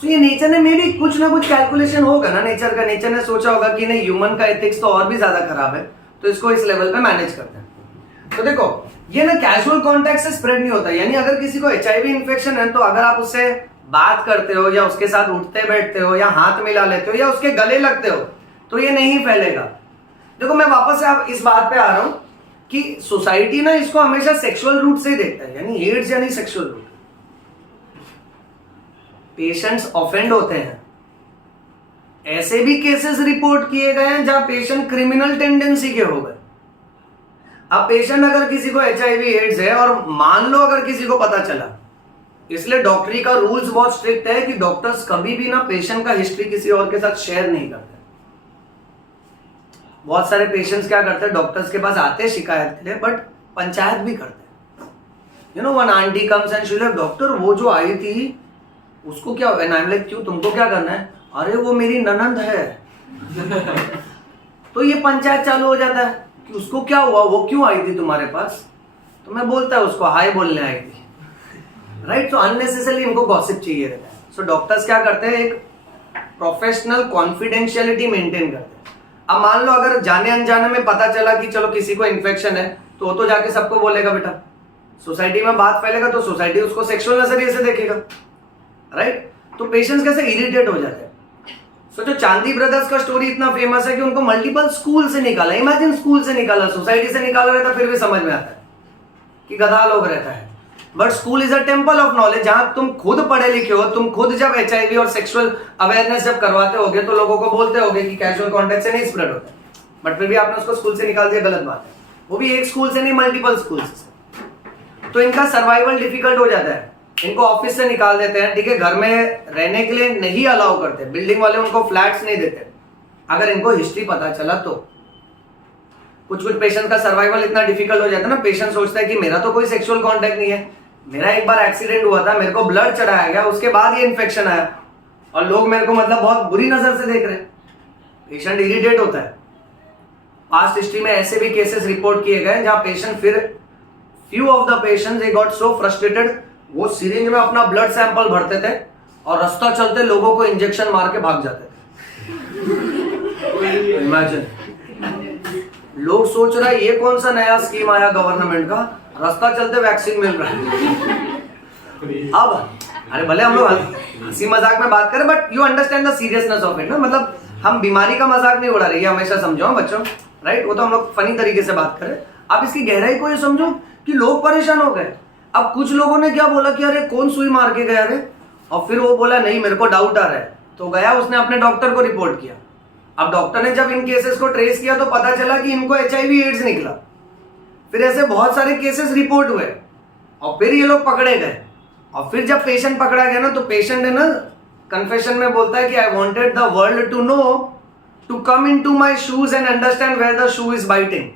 तो ये नेचर ने मेरी कुछ ना कुछ कैलकुलेशन होगा ना नेचर का, नेचर ने सोचा होगा कि नहीं ह्यूमन का एथिक्स तो और भी ज्यादा खराब है, तो इसको इस लेवल पे मैनेज करते हैं। तो देखो ये ना कैजुअल कॉन्टैक्ट से स्प्रेड नहीं होता, यानी अगर किसी को HIV इन्फेक्शन है तो अगर आप उससे बात करते हो या उसके साथ उठते बैठते हो या हाथ मिला लेते हो या उसके गले लगते हो तो ये नहीं फैलेगा। देखो मैं वापस से आप इस बात पे आ रहा हूं कि सोसाइटी ना इसको हमेशा सेक्सुअल रूट से ही देखता है, यानी एड्स यानी सेक्सुअल रूट। पेशेंट्स ऑफेंड होते हैं, ऐसे भी केसेस रिपोर्ट किए गए हैं जहां पेशेंट क्रिमिनल टेंडेंसी के हो गए। अब पेशेंट अगर किसी को HIV एड्स है और मान लो अगर किसी को पता चला, इसलिए डॉक्टरी का रूल्स बहुत स्ट्रिक्ट है कि डॉक्टर्स कभी भी ना पेशेंट का हिस्ट्री किसी और के साथ शेयर नहीं करते। बहुत सारे पेशेंट्स क्या करते हैं, डॉक्टर्स के पास आते हैं शिकायत के लिए बट पंचायत भी करते हैं। You know one aunty comes and she like doctor वो जो आई थी उसको क्या हुआ? आई एम लाइक क्यों, तुमको क्या करना है? अरे वो मेरी ननंद है। तो ये पंचायत चालू हो जाता है कि उसको क्या हुआ, वो क्यों आई थी तुम्हारे पास? तो मैं बोलता है उसको हाय बोलने आई थी, राइट? तो अननेसेसरली इनको गॉसिप चाहिए रहता है। सो डॉक्टर्स क्या करते हैं, एक प्रोफेशनल कॉन्फिडेंशियलिटी मेंटेन करते हैं। अब मान लो अगर जाने अनजाने में पता चला कि चलो किसी को इन्फेक्शन है तो वो तो जाके सबको बोलेगा बेटा, सोसाइटी में बात फैलेगा तो सोसाइटी उसको सेक्सुअल नजरिए से देखेगा, राइट? तो पेशेंट्स कैसे इरिटेट हो जाते हैं। सोचो चांदी ब्रदर्स का स्टोरी इतना फेमस है कि उनको मल्टीपल स्कूल से निकाला। इमेजिन स्कूल से निकाला, सोसाइटी से निकाला रहता फिर भी समझ में आता है कि गधा लोग रहता है। But school is a temple of knowledge, जहां तुम खुद पढ़े लिखे हो, तुम खुद जब HIV और सेक्सुअल अवेयरनेस जब करवाते होगे तो लोगों को बोलते होगे कि कैजुअल कॉन्टेक्ट से नहीं स्प्रेड होता है, बट फिर भी आपने उसको स्कूल से निकाल दिया, गलत बात है। वो भी एक स्कूल से नहीं, मल्टीपल स्कूल से। तो इनका सर्वाइवल डिफिकल्ट हो जाता है, इनको ऑफिस से निकाल देते हैं, ठीक है, घर में रहने के लिए नहीं अलाउ करते, बिल्डिंग वाले उनको फ्लैट्स नहीं देते। अगर इनको हिस्ट्री पता चला तो कुछ पेशेंट का सर्वाइवल इतना डिफिकल्ट हो जाता है ना, पेशेंट सोचता है कि मेरा तो कोई सेक्सुअल कांटेक्ट नहीं है, मेरा एक बार एक्सीडेंट हुआ था, मेरे को ब्लड चढ़ाया गया, उसके बाद ये इन्फेक्शन आया और लोग मेरे को मतलब बहुत बुरी नजर से देख रहे हैं। पेशेंट इरिटेट होता है। पास्ट हिस्ट्री में ऐसे भी केसेस रिपोर्ट किए गए जहां पेशेंट फिर few of the patients they got so frustrated, वो सिरिंज में अपना ब्लड सैंपल भरते थे और रास्ता चलते लोगों को इंजेक्शन मार के भाग जाते थे। इमेजिन, लोग सोच रहा है ये कौन सा नया स्कीम आया गवर्नमेंट का, रास्ता चलते वैक्सीन मिल रहा है। अब अरे भले हम लोग हंसी मजाक में बात करें, but you understand the seriousness of it ना, मतलब हम बीमारी का मजाक नहीं उड़ा रहे, हमेशा समझो बच्चों, राइट? वो तो हम लोग फनी तरीके से बात करें, आप इसकी गहराई को ये समझो कि लोग परेशान हो गए। अब कुछ लोगों ने क्या बोला कि अरे कौन सुई मार के गया रे, और फिर वो बोला नहीं मेरे को डाउट आ रहा है, तो गया उसने अपने डॉक्टर को रिपोर्ट किया। अब डॉक्टर ने जब इन केसेस को ट्रेस किया तो पता चला कि इनको HIV एड्स निकला। फिर ऐसे बहुत सारे केसेस रिपोर्ट हुए और फिर ये लोग पकड़े गए, और फिर जब पेशेंट पकड़ा गया ना, तो पेशेंट है ना कन्फेशन में बोलता है कि I wanted the world to know to come into my shoes and understand where the shoe is biting.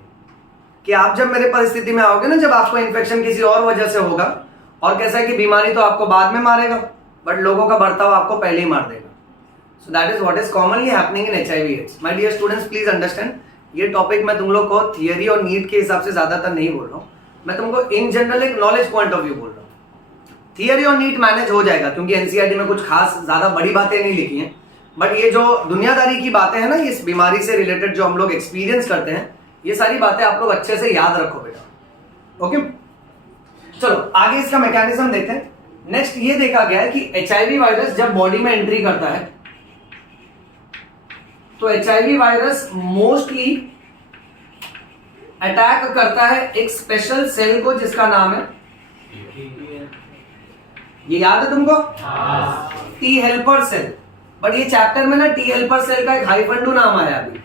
कि आप जब मेरे परिस्थिति में आओगे ना, जब आपको इन्फेक्शन किसी और वजह से होगा, और कैसा है कि बीमारी तो आपको बाद में मारेगा, बट लोगों का बर्ताव आपको पहले ही मार देगा। So that is what is commonly happening in HIV AIDS. My dear students, please understand, ये टॉपिक मैं तुम लोग को थियरी और नीट के हिसाब से ज्यादातर नहीं बोल रहा हूँ, मैं तुमको इन जनरल एक नॉलेज पॉइंट ऑफ व्यू बोल रहा हूँ। थियरी और नीट मैनेज हो जाएगा, क्योंकि NCERT में कुछ खास ज्यादा बड़ी बातें नहीं लिखी हैं, बट ये जो दुनियादारी की बातें हैं ना, इस बीमारी से रिलेटेड जो हम लोग एक्सपीरियंस करते हैं, ये सारी बातें आप लोग अच्छे से याद रखो बेटा। ओके, चलो आगे इसका मैकेनिज्म देखते हैं। नेक्स्ट ये देखा गया है कि HIV वायरस जब बॉडी में एंट्री करता है तो HIV वायरस मोस्टली अटैक करता है एक स्पेशल सेल को जिसका नाम है, ये याद है तुमको? T helper cell. बट ये चैप्टर में ना T हेल्पर सेल का एक हाइफन नाम आया अभी,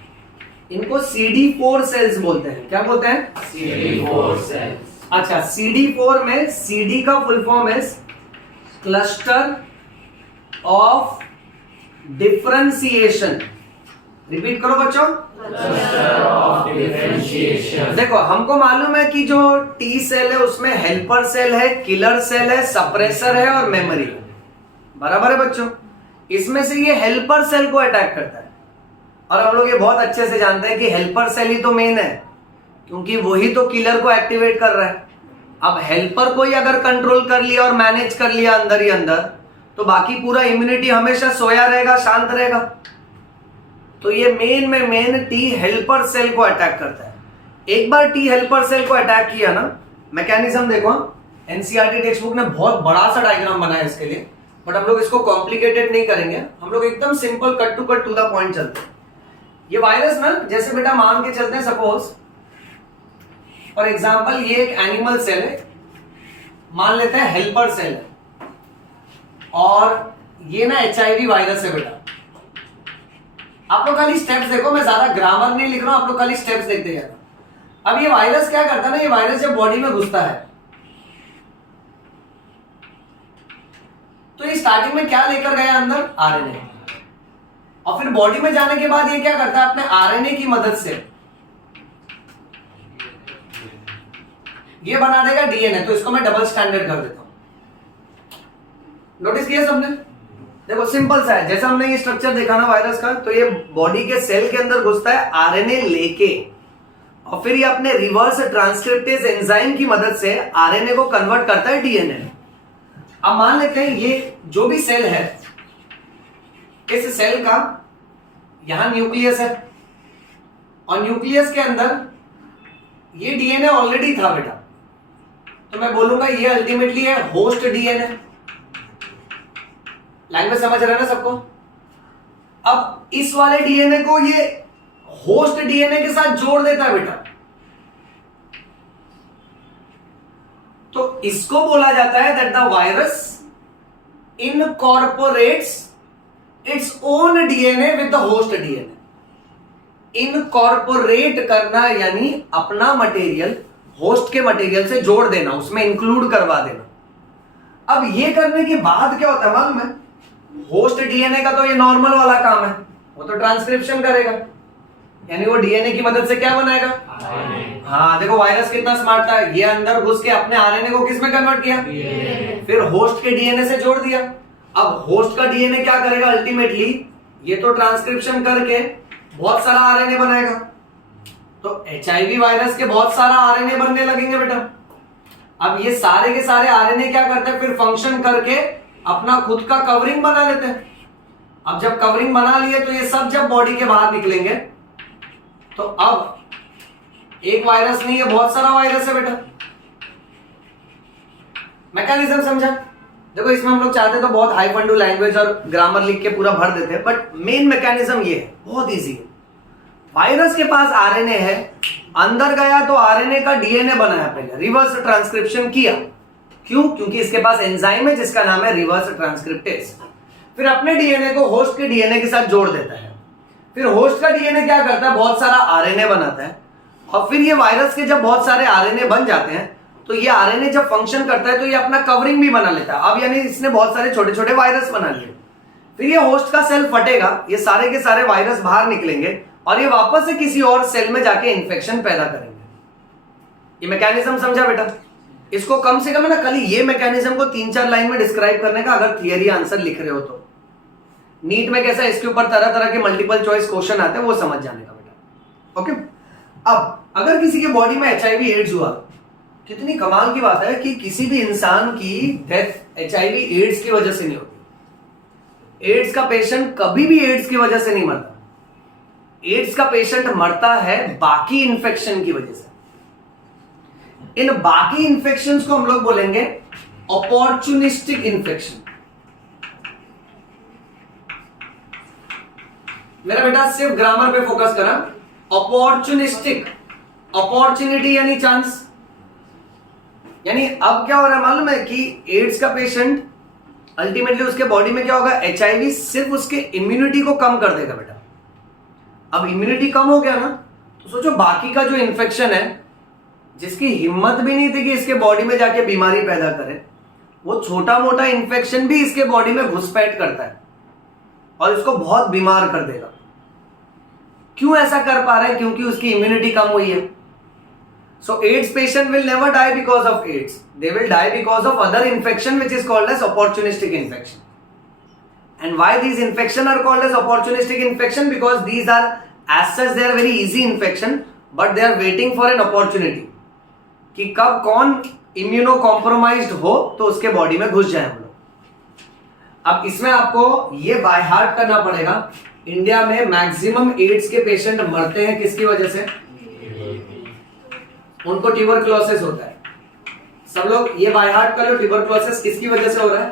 इनको CD4 सेल्स बोलते हैं। क्या बोलते हैं? CD4 sales. अच्छा, CD4 में CD का फुल फॉर्म है क्लस्टर ऑफ डिफरेंशिएशन। रिपीट करो बच्चों, क्लस्टर ऑफ डिफरेंशिएशन। देखो हमको मालूम है कि जो T सेल है उसमें हेल्पर सेल है, किलर सेल है, सप्रेसर है और मेमोरी है, बराबर है बच्चों? इसमें से ये हेल्पर सेल को अटैक करता है, और हम लोग ये बहुत अच्छे से जानते हैं कि हेल्पर सेल ही तो मेन है, क्योंकि वही तो किलर को एक्टिवेट कर रहा है। अब हेल्पर को ही अगर कंट्रोल कर लिया और मैनेज कर लिया अंदर ही अंदर, तो बाकी पूरा इम्यूनिटी हमेशा सोया रहेगा, शांत रहेगा। तो ये मेन T हेल्पर सेल को अटैक करता है। एक बार T हेल्पर सेल को अटैक किया ना, मैकेनिज्म देखो, NCERT टेक्स्ट बुक ने बहुत बड़ा सा डायग्राम बनाया इसके लिए, बट हम लोग इसको कॉम्प्लिकेटेड नहीं करेंगे, हम लोग एकदम simple cut to the point चलते हैं। ये वायरस ना, जैसे बेटा मान के चलते हैं, सपोज फॉर एग्जांपल ये एक एनिमल सेल है, मान लेते हैं हेल्पर सेल है, और ये ना HIV वायरस है बेटा। आप लोग खाली स्टेप्स देखो, मैं ज्यादा ग्रामर नहीं लिख रहा हूं, आप लोग खाली स्टेप्स देखते जाना। अब ये वायरस क्या करता है ना, ये वायरस जब बॉडी में घुसता है तो ये स्टार्टिंग में क्या लेकर गया अंदर? RNA, और फिर बॉडी में जाने के बाद ये क्या करता है, अपने RNA की मदद से ये बना देगा DNA। तो इसको मैं डबल स्टैंडर्ड कर देता हूं। नोटिस किया सबने? देखो सिंपल सा है, जैसा हमने ये स्ट्रक्चर देखा ना वायरस का, तो ये बॉडी के सेल के अंदर घुसता है RNA लेके, और फिर ये अपने रिवर्स ट्रांसक्रिप्टेज एंजाइम की मदद से RNA को कन्वर्ट करता है DNA। अब मान लेते हैं ये जो भी सेल है, इस सेल का यहां न्यूक्लियस है, और न्यूक्लियस के अंदर ये DNA ऑलरेडी था बेटा, तो मैं बोलूंगा ये अल्टीमेटली है होस्ट DNA। लैंग्वेज समझ रहे हैं ना सबको? अब इस वाले डीएनए को ये होस्ट डीएनए के साथ जोड़ देता है बेटा, तो इसको बोला जाता है that the virus incorporates its own DNA with the host DNA. Incorporate करना यानी अपना मटेरियल होस्ट के मटेरियल से जोड़ देना, उसमें इंक्लूड करवा देना। अब ये करने के बाद क्या होता है मालूम है? होस्ट डीएनए का तो ये नॉर्मल वाला काम है, वो तो ट्रांसक्रिप्शन करेगा, यानी वो डीएनए की मदद से क्या बनाएगा? हाँ देखो वायरस कितना स्मार्ट था, ये अंदर घुस के अपने आरएनए को किस में कन्वर्ट किया? फिर होस्ट के डीएनए से जोड़ दिया। अब होस्ट का डीएनए क्या करेगा अल्टीमेटली? ये तो ट्रांसक्रिप्शन करके बहुत सारा आरएनए बनाएगा, तो एचआईवी वायरस के बहुत सारा आरएनए बनने लगेंगे बेटा। अब ये सारे के सारे आरएनए क्या करते हैं? फिर फंक्शन करके अपना खुद का कवरिंग बना लेते हैं। अब जब कवरिंग बना लिए तो ये सब जब बॉडी के बाहर निकलेंगे तो अब एक वायरस नहीं है, बहुत सारा वायरस है बेटा। मैकेनिज्म समझा? देखो इसमें हम लोग चाहते तो बहुत हाई फंडू लैंग्वेज और ग्रामर लिख के पूरा भर देते हैं, बट मेन मैकेनिज्म ये है, बहुत इजी है। वायरस के पास आरएनए है, अंदर गया तो आरएनए का डीएनए बनाया, पहले रिवर्स ट्रांसक्रिप्शन किया। क्यों? क्योंकि इसके पास एंजाइम है जिसका नाम है रिवर्स ट्रांसक्रिप्टेज। फिर अपने डीएनए को होस्ट के डीएनए के साथ जोड़ देता है। फिर होस्ट का डीएनए क्या करता है? बहुत सारा आरएनए बनाता है, और फिर ये वायरस के जब बहुत सारे आरएनए बन जाते हैं तो ये आरएनए जब फंक्शन करता है तो ये अपना कवरिंग भी बना लेता है। अब यानी इसने बहुत सारे छोटे छोटे वायरस बना लिए। फिर ये होस्ट का सेल फटेगा, ये सारे के सारे वायरस बाहर निकलेंगे और ये वापस से किसी और सेल में जाके इंफेक्शन पैदा करेंगे। ये मैकेनिज्म समझा बेटा? इसको कम से कम है ना, कल ये मैकेनिज्म को 3-4 लाइन में डिस्क्राइब करने का अगर थियरी आंसर लिख रहे हो तो। नीट में कैसा इसके ऊपर तरह तरह के मल्टीपल चॉइस क्वेश्चन आते हैं, वो समझ जाने का बेटा। ओके, अब अगर किसी के बॉडी में एचआईवी एड्स हुआ, कितनी कमाल की बात है कि किसी भी इंसान की डेथ एचआईवी एड्स की वजह से नहीं होती। एड्स का पेशेंट कभी भी एड्स की वजह से नहीं मरता। एड्स का पेशेंट मरता है बाकी इंफेक्शन की वजह से। इन बाकी इंफेक्शंस को हम लोग बोलेंगे अपॉर्चुनिस्टिक इन्फेक्शन। मेरा बेटा सिर्फ ग्रामर पे फोकस करा। अपॉर्चुनिस्टिक, अपॉर्चुनिटी यानी चांस, यानी अब क्या हो रहा है मालूम है कि एड्स का पेशेंट अल्टीमेटली उसके बॉडी में क्या होगा? एचआईवी सिर्फ उसके इम्यूनिटी को कम कर देगा बेटा। अब इम्यूनिटी कम हो गया ना, तो सोचो बाकी का जो इन्फेक्शन है, जिसकी हिम्मत भी नहीं थी कि इसके बॉडी में जाके बीमारी पैदा करे, वो छोटा मोटा इन्फेक्शन भी इसके बॉडी में घुसपैठ करता है और इसको बहुत बीमार कर देगा। क्यों ऐसा कर पा रहा है? क्योंकि उसकी इम्यूनिटी कम हुई है। So AIDS patient will never die because of AIDS. They will die because of other infection which is called as opportunistic infection. And why these infection are called as opportunistic infection? Because these are as such they are very easy infection, but they are waiting for an opportunity कि कब कौन immuno compromised हो तो उसके body में घुस जाए हम लोग। अब इसमें आपको ये बाय हार्ट करना पड़ेगा, इंडिया में मैक्सिमम एड्स के पेशेंट मरते हैं किसकी वजह से? उनको ट्यूबरक्लोसिस होता है। सब लोग ये बाय हार्ट कर लो, ट्यूबरक्लोसिस किसकी वजह से हो रहा है?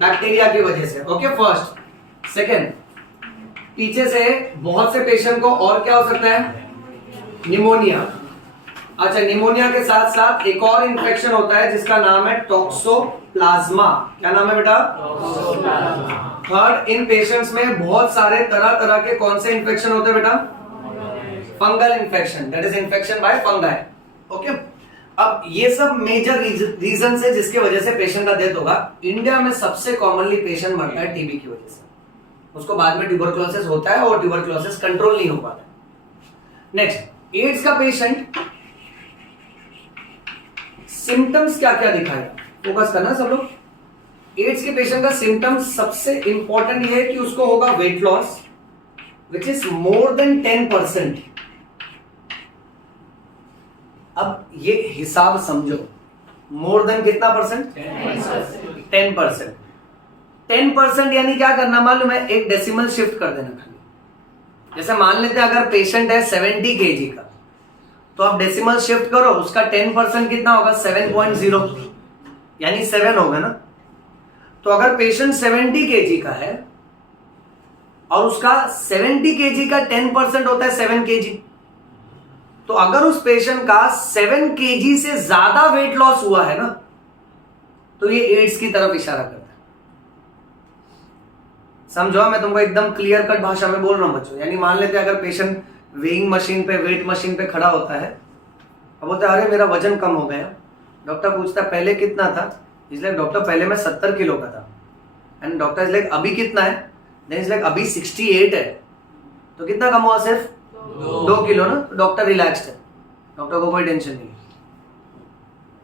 बैक्टीरिया की वजह से। Okay, first. सेकंड, पीछे से बहुत से पेशेंट को और क्या हो सकता है? निमोनिया। अच्छा, निमोनिया के साथ साथ एक और इंफेक्शन होता है जिसका नाम है टॉक्सोप्लाज्मा। क्या नाम है बेटा? थर्ड, इन पेशेंट्स में बहुत सारे तरह तरह के कौन से इंफेक्शन होते हैं बेटा? Fungal infection, that is infection by fungi. Okay, अब ये सब मेजर रीजन है जिसकी वजह से पेशेंट का डेथ होगा। इंडिया में सबसे कॉमनली पेशेंट मरता है टीबी की वजह से, उसको बाद में ट्यूबरक्लोसिस होता है और ट्यूबरक्लोसिस कंट्रोल नहीं हो पाता। नेक्स्ट, एड्स का पेशेंट सिम्टम्स क्या क्या दिखाएगा? फोकस करना सब लोग। एड्स के पेशेंट का सिम्टम्स सबसे इंपॉर्टेंट ये है कि उसको होगा wait loss which is more then 10%। अब ये हिसाब समझो, मोर देन कितना परसेंट? 10%। 10% यानी क्या करना मालूम है? एक डेसिमल शिफ्ट कर देना खाली। जैसे मान लेते हैं अगर पेशेंट है 70 kg का, तो आप डेसिमल शिफ्ट करो, उसका 10% कितना होगा? 7.0, यानी 7 होगा ना। तो अगर पेशेंट 70 kg का है और उसका 70 kg का 10% होता है 7 kg। तो अगर उस पेशेंट का 7 kg से ज्यादा वेट लॉस हुआ है ना, तो ये एड्स की तरफ इशारा करता है। समझो, मैं तुमको एकदम क्लियर कट भाषा में बोल रहा हूं बच्चों। यानी मान लेते हैं अगर पेशेंट वेइंग मशीन पे, वेट मशीन पे खड़ा होता है, अब बोलता है अरे मेरा वजन कम हो गया। डॉक्टर पूछता है पहले कितना था, इसलिए डॉक्टर पहले मैं 70 किलो का था। एंड डॉक्टर इज लाइक अभी कितना है, देन इज लाइक अभी 68 है। तो कितना कम हुआ, सिर्फ 2 किलो ना। तो डॉक्टर रिलैक्स्ड है, डॉक्टर को कोई टेंशन नहीं है।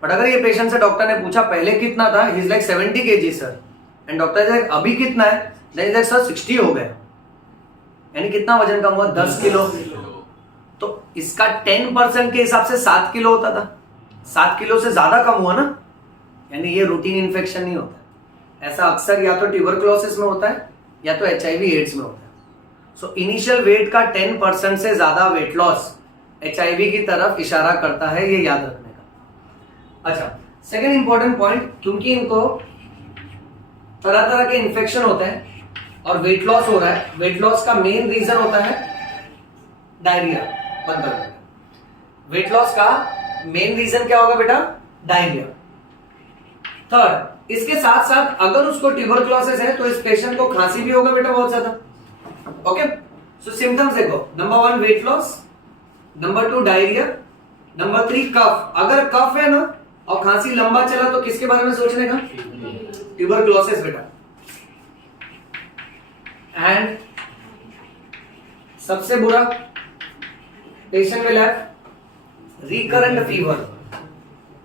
बट अगर ये पेशेंट से डॉक्टर ने पूछा पहले कितना था, he is like 70 kg sir, and doctor is like अभी कितना है, देन इज लाइक सर 60 हो गया। यानी कितना वजन कम हुआ, 10 किलो। तो इसका 10% के हिसाब से 7 किलो होता था, 7 किलो से ज्यादा कम हुआ ना। यानी ये रूटीन इन्फेक्शन नहीं होता। ऐसा अक्सर या तो ट्यूबरक्लोसिस में होता है या तो HIV एड्स में होता है। सो इनिशियल वेट का 10% से ज्यादा वेट लॉस HIV की तरफ इशारा करता है, ये याद रखने का। अच्छा, सेकेंड इंपॉर्टेंट पॉइंट, क्योंकि इनको तरह तरह के इन्फेक्शन होते हैं और वेट लॉस हो रहा है, वेट लॉस का मेन रीजन होता है डायरिया। वेट लॉस का मेन रीजन क्या होगा बेटा, डायरिया। थर्ड, इसके साथ साथ अगर उसको ट्यूबरक्लोसिस है तो इस पेशेंट को खांसी भी होगा बेटा बहुत ज्यादा। ओके, सो सिम्टम्स देखो, number 1 weight loss, number 2 diarrhoea, number 3 कफ। अगर कफ है ना और खांसी लंबा चला तो किसके बारे में सोचने का, ट्यूबरक्लोसिस बेटा। एंड सबसे बुरा, patient will have recurrent fever.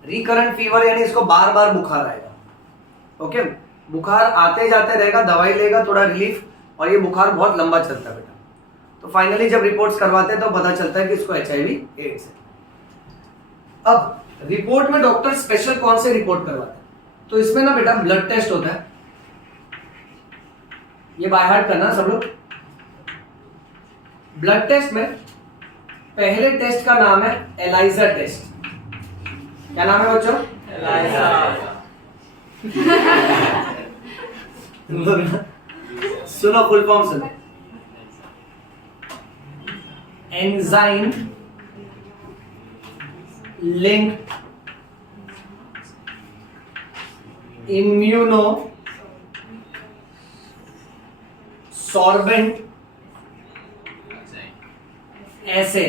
Recurrent fever यानी इसको बार बार बुखार आएगा। ओके, बुखार आते जाते रहेगा, दवाई लेगा थोड़ा रिलीफ, और ये बुखार बहुत लंबा चलता है बेटा। तो फाइनली जब रिपोर्ट्स करवाते हैं तो पता चलता है कि इसको HIV एड्स है। अब रिपोर्ट में डॉक्टर स्पेशल कौन से रिपोर्ट करवाते हैं, तो इसमें ना बेटा ब्लड टेस्ट होता है। ये बाय हार्ट करना सब लोग। ब्लड टेस्ट में पहले टेस्ट का नाम है एलाइजा टेस्ट। क्या नाम है बच्चों, एलाइजा। सुनो फुल फॉर्म सुनो, एंजाइम लिंक्ड इम्यूनो सॉर्बेंट ऐसे।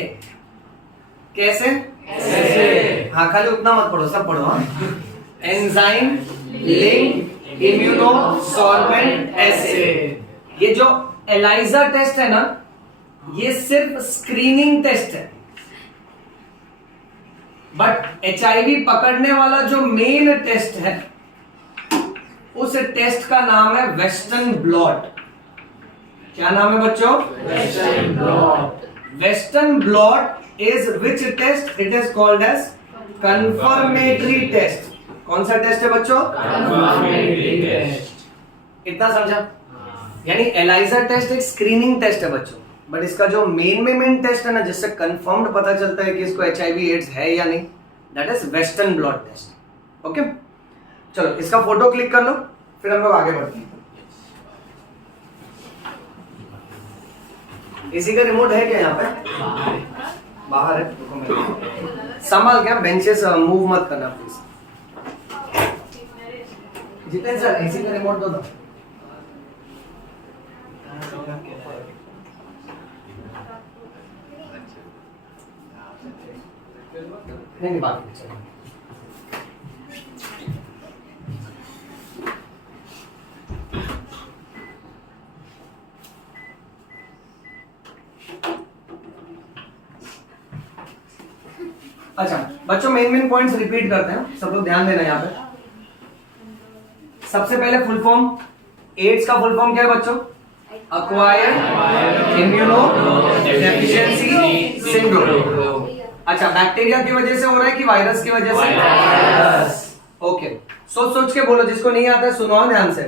कैसे, ऐसे। हाँ, खाली उतना मत पढ़ो, सब पढ़ो। हाँ, एंजाइम लिंक्ड इम्यूनो सॉर्बेंट ऐसे। ये जो एलाइजा टेस्ट है ना, ये सिर्फ स्क्रीनिंग टेस्ट है। बट HIV पकड़ने वाला जो मेन टेस्ट है, उस टेस्ट का नाम है वेस्टर्न ब्लॉट। क्या नाम है बच्चों, western blot. Western blot is which test, it is called as confirmatory test. कौन सा टेस्ट है बच्चों, कंफर्मेटरी टेस्ट। इतना समझा। यानी एलाइजा टेस्ट एक स्क्रीनिंग टेस्ट है बच्चों, बट इसका जो मेन टेस्ट है ना, जिससे कंफर्म्ड पता चलता है कि इसको HIV एड्स है या नहीं, that is western blot test. Okay, चलो इसका फोटो क्लिक कर लो, फिर हम लोग आगे बढ़ते हैं। इसी का रिमोट है क्या यहाँ पे, बाहर है, रुको मैं संभाल के, बेंचेस मूव मत करना प्लीज। जितेंद्र सर, इसी का रिमोट दो ना। नहीं, बाकी चलो। अच्छा बच्चों, मेन पॉइंट्स रिपीट करते हैं, सब लोग ध्यान देना यहाँ पे। सबसे पहले फुल फॉर्म, एड्स का फुल फॉर्म क्या है बच्चों, अक्वायर्ड इम्यूनो डेफिशिएंसी सिंड्रोम। अच्छा, बैक्टीरिया की वजह से हो रहा है कि वायरस की वजह से, वायरस। ओके, सोच सोच के बोलो, जिसको नहीं आता है सुनो ध्यान से।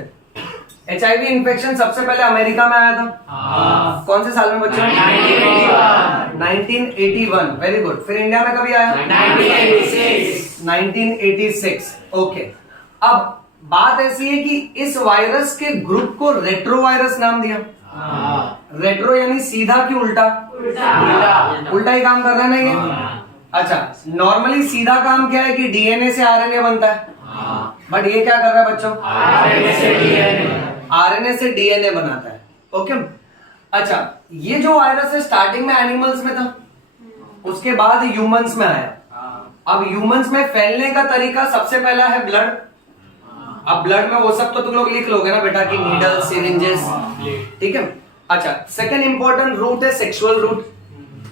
HIV इन्फेक्शन सबसे पहले अमेरिका में आया था। कौन से साल में बच्चों, 1981। Very good. फिर इंडिया में कभी आया, 1986। ओके, अब बात ऐसी है कि इस वायरस के ग्रुप को रेट्रोवायरस नाम दिया। रेट्रो यानी सीधा कि उल्टा? उल्टा ही काम कर रहा है ना ये। अच्छा, नॉर्मली सीधा काम क्या है कि डीएनए से आरएनए बनता है, बट ये क्या कर रहा है बच्चों? आरएनए से डीएनए बनाता है। ओके, अच्छा, ये जो वायरस है स्टार्टिंग में एनिमल्स में था, उसके बाद ह्यूमंस में आया। अब ह्यूमंस में फैलने का तरीका सबसे पहला है ब्लड। अब ब्लड में वो सब तो तुम लोग लिख लोगे ना बेटा कि नीडल, सिरिंजेस, ठीक है। अच्छा, सेकंड इंपॉर्टेंट रूट है सेक्सुअल रूट,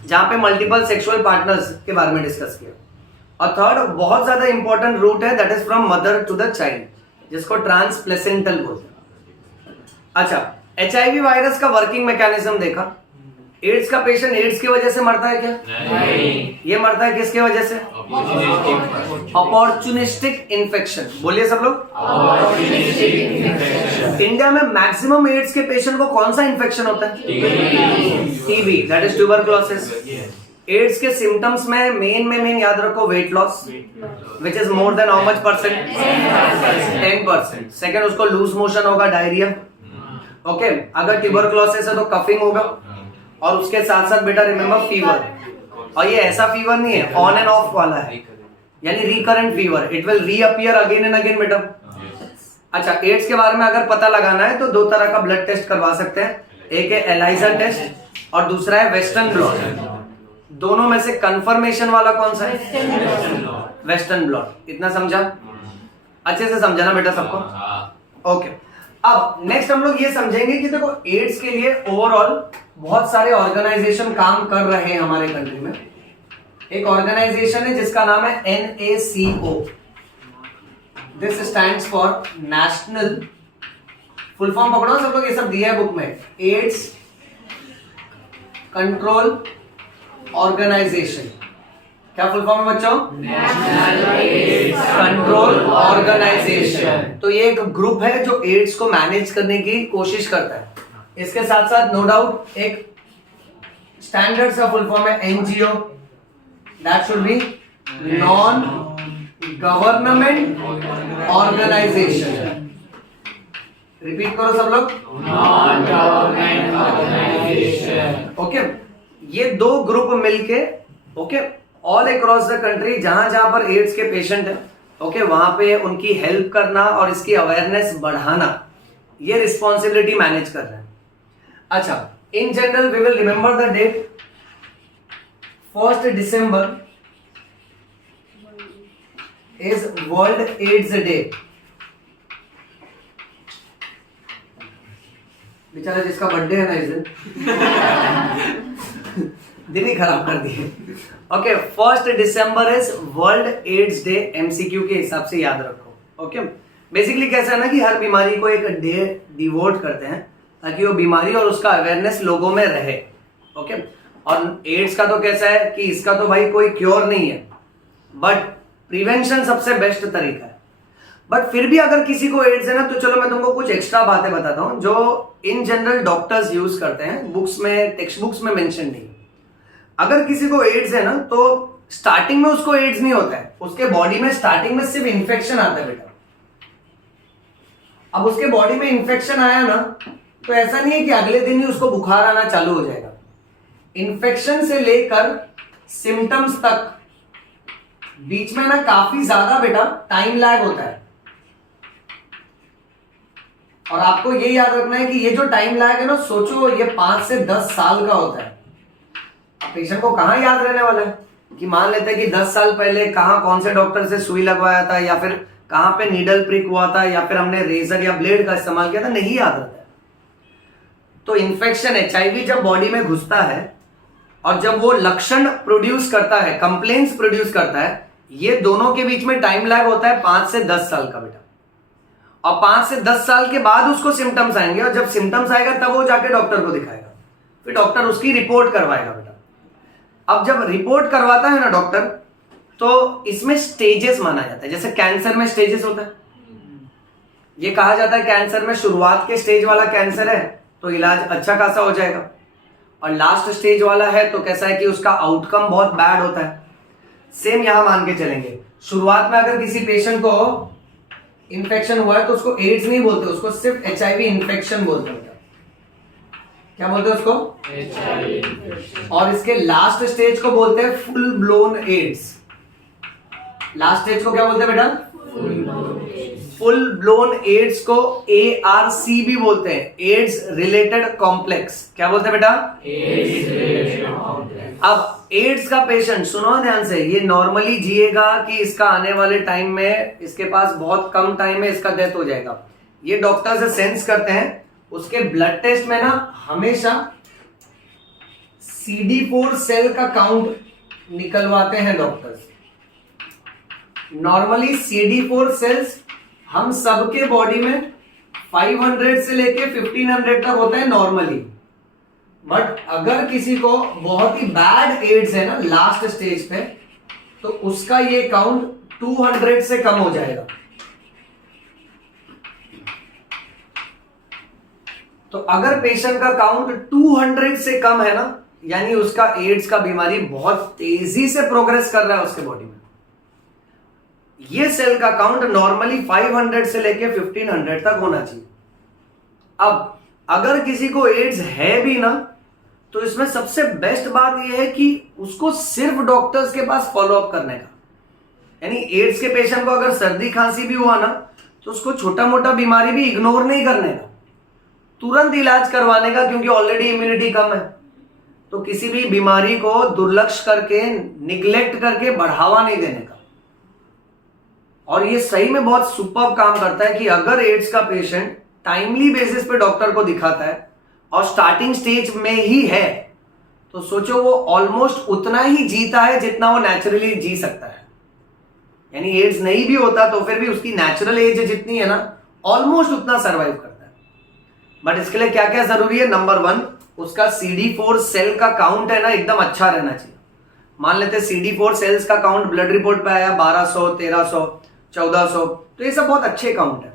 जहां पे मल्टीपल सेक्सुअल पार्टनर्स के बारे में डिस्कस किया। और थर्ड बहुत ज्यादा इंपॉर्टेंट रूट है, that is from mother to the child, जिसको ट्रांसप्लेसेंटल बोलते हैं। अच्छा, एचआईवी वायरस का वर्किंग मैकेनिज्म देखा। एड्स का पेशेंट एड्स की वजह से मरता है क्या? नहीं। ये मरता है किसकी वजह से? Opportunistic infection. बोलिए सब लोग। इंडिया में मैक्सिमम एड्स के पेशेंट को कौन सा इन्फेक्शन होता है? TB, that is tuberculosis. AIDS के सिम्टम्स में मेन याद रखो, weight loss, which is more than how much percent? 10%। Second, उसको लूज मोशन होगा, डायरिया। ओके, अगर ट्यूबरकुलोसिस है तो कफिंग होगा, और उसके साथ साथ बेटा रिमेंबर फीवर। और ये ऐसा फीवर नहीं है, ऑन एंड ऑफ वाला है, यानी recurrent fever, it will reappear again and again बेटा। अच्छा, एड्स के बारे में अगर पता लगाना है तो दो तरह का ब्लड टेस्ट करवा सकते हैं, एक है एलाइजा टेस्ट और दूसरा है वेस्टर्न ब्लॉट। दोनों में से कंफर्मेशन वाला कौन सा है? Western blot. इतना समझा? अच्छे से समझा ना बेटा सबको? ओके, अब नेक्स्ट हम लोग ये समझेंगे कि देखो एड्स के लिए ओवरऑल बहुत सारे ऑर्गेनाइजेशन काम कर रहे हैं हमारे कंट्री में। एक ऑर्गेनाइजेशन है जिसका नाम है NACO। This stands for national, full form पकड़ो सब लोग, ये सब दिया है बुक में, एड्स कंट्रोल ऑर्गेनाइजेशन। क्या फुल फॉर्म है बच्चों? Control organisation. तो ये एक ग्रुप है जो एड्स को मैनेज करने की कोशिश करता है। इसके साथ साथ नो डाउट एक स्टैंडर्ड सा फुल फॉर्म है NGO, that should be non government organisation. Repeat करो सब लोग, नॉन गवर्नमेंट ऑर्गेनाइजेशन। ओके, ये दो ग्रुप मिलके okay all across the country जहां जहां पर एड्स के पेशेंट है ओके वहां पे उनकी हेल्प करना और इसकी अवेयरनेस बढ़ाना, ये रिस्पॉन्सिबिलिटी मैनेज कर रहे हैं। अच्छा, in general we will remember the date 1 December is world AIDS day. बेचारा जिसका बर्थडे है ना इस दिन ही खराब कर दिए। Okay, 1 December is world AIDS day. MCQ के हिसाब से याद रखो। ओके, बेसिकली कैसा है ना कि हर बीमारी को एक डे डिवोट करते हैं ताकि वो बीमारी और उसका अवेयरनेस लोगों में रहे। ओके, और एड्स का तो कैसा है कि इसका तो भाई कोई क्योर नहीं है, बट प्रिवेंशन सबसे बेस्ट तरीका है। बट फिर भी अगर किसी को एड्स है ना तो चलो मैं तुमको कुछ एक्स्ट्रा बातें बताता हूं जो इन जनरल डॉक्टर्स यूज करते हैं, बुक्स में, टेक्स्ट बुक्स में मेंशन नहीं। अगर किसी को एड्स है ना तो स्टार्टिंग में उसको एड्स नहीं होता है, उसके बॉडी में स्टार्टिंग में सिर्फ इन्फेक्शन आता है बेटा। अब उसके बॉडी में इन्फेक्शन आया ना तो ऐसा नहीं है कि अगले दिन ही उसको बुखार आना चालू हो जाएगा। इन्फेक्शन से लेकर सिम्टम्स तक बीच में ना काफी ज्यादा बेटा टाइम लैग होता है। और आपको ये याद रखना है कि ये जो टाइम लैग है ना, सोचो ये 5 से 10 साल का होता है। अब पेशेंट को कहां याद रहने वाला है कि मान लेते हैं कि 10 साल पहले कहां कौन से डॉक्टर से सुई लगवाया था, या फिर कहां पे नीडल प्रिक हुआ था, या फिर हमने रेजर या ब्लेड का इस्तेमाल किया था, नहीं याद रहता है। तो इन्फेक्शन एचआईवी जब बॉडी में घुसता है और जब वो लक्षण प्रोड्यूस करता है, कंप्लेंट्स प्रोड्यूस करता है, ये दोनों के बीच में टाइम लैग होता है 5 से 10 साल का बेटा। और 5 से 10 साल के बाद उसको सिम्टम्स आएंगे, और जब सिम्टम्स आएगा तब वो जाके डॉक्टर को दिखाएगा, फिर डॉक्टर उसकी रिपोर्ट करवाएगा बेटा। अब जब रिपोर्ट करवाता है ना डॉक्टर, तो इसमें स्टेजेस माना जाता है। जैसे कैंसर में स्टेजेस होता है, ये कहा जाता है कैंसर में शुरुआत के स्टेज वाला कैंसर है तो इलाज अच्छा खासा हो जाएगा, और लास्ट स्टेज वाला है तो कैसा है कि उसका आउटकम बहुत बैड होता है। सेम यहां मान के चलेंगे, शुरुआत में अगर किसी पेशेंट को इन्फेक्शन हुआ है तो उसको एड्स नहीं बोलते, उसको सिर्फ एचआईवी इन्फेक्शन बोलते हैं। क्या बोलते हैं उसको? HIV. और इसके लास्ट स्टेज को बोलते हैं full blown AIDS. Last stage को क्या बोलते हैं बेटा? फुल ब्लोन एड्स को ARC भी बोलते हैं, एड्स रिलेटेड कॉम्प्लेक्स। क्या बोलते हैं बेटा? AIDS related complex. अब एड्स का पेशेंट सुनो ध्यान से, ये नॉर्मली जिएगा कि इसका आने वाले टाइम में इसके पास बहुत कम टाइम में इसका डेथ हो जाएगा, ये डॉक्टर से सेंस करते हैं। उसके ब्लड टेस्ट में ना हमेशा CD4 सेल का काउंट निकलवाते हैं डॉक्टर्स। नॉर्मली CD4 सेल्स हम सबके बॉडी में 500 से लेके 1500 तक होता है नॉर्मली। बट अगर किसी को बहुत ही बैड एड्स है ना लास्ट स्टेज पे, तो उसका ये काउंट 200 से कम हो जाएगा। तो अगर पेशेंट का काउंट 200 से कम है ना, यानी उसका एड्स का बीमारी बहुत तेजी से प्रोग्रेस कर रहा है उसके बॉडी में। ये सेल का काउंट नॉर्मली 500 से लेके 1500 तक होना चाहिए। अब अगर किसी को एड्स है भी ना, तो इसमें सबसे बेस्ट बात यह है कि उसको सिर्फ डॉक्टर्स के पास फॉलोअप करने का। यानी एड्स के पेशेंट को अगर सर्दी खांसी भी हुआ ना, तो उसको छोटा मोटा बीमारी भी इग्नोर नहीं करने का, तुरंत इलाज करवाने का, क्योंकि ऑलरेडी इम्यूनिटी कम है। तो किसी भी बीमारी को दुर्लक्ष करके, निग्लेक्ट करके बढ़ावा नहीं देने का। और ये सही में बहुत सुपर काम करता है कि अगर एड्स का पेशेंट टाइमली बेसिस पे डॉक्टर को दिखाता है और स्टार्टिंग स्टेज में ही है, तो सोचो वो ऑलमोस्ट उतना ही जीता है जितना वो नेचुरली जी सकता है। यानी एड्स नहीं भी होता तो फिर भी उसकी नेचुरल एज जितनी है ना, ऑलमोस्ट उतना सर्वाइव करता है। बट इसके लिए क्या क्या जरूरी है? नंबर 1, उसका CD4 सेल का काउंट है ना एकदम अच्छा रहना चाहिए। मान लेते CD4 सेल्स का काउंट ब्लड रिपोर्ट पे आया 1200, 1300, 1400, तो ये सब बहुत अच्छे काउंट है।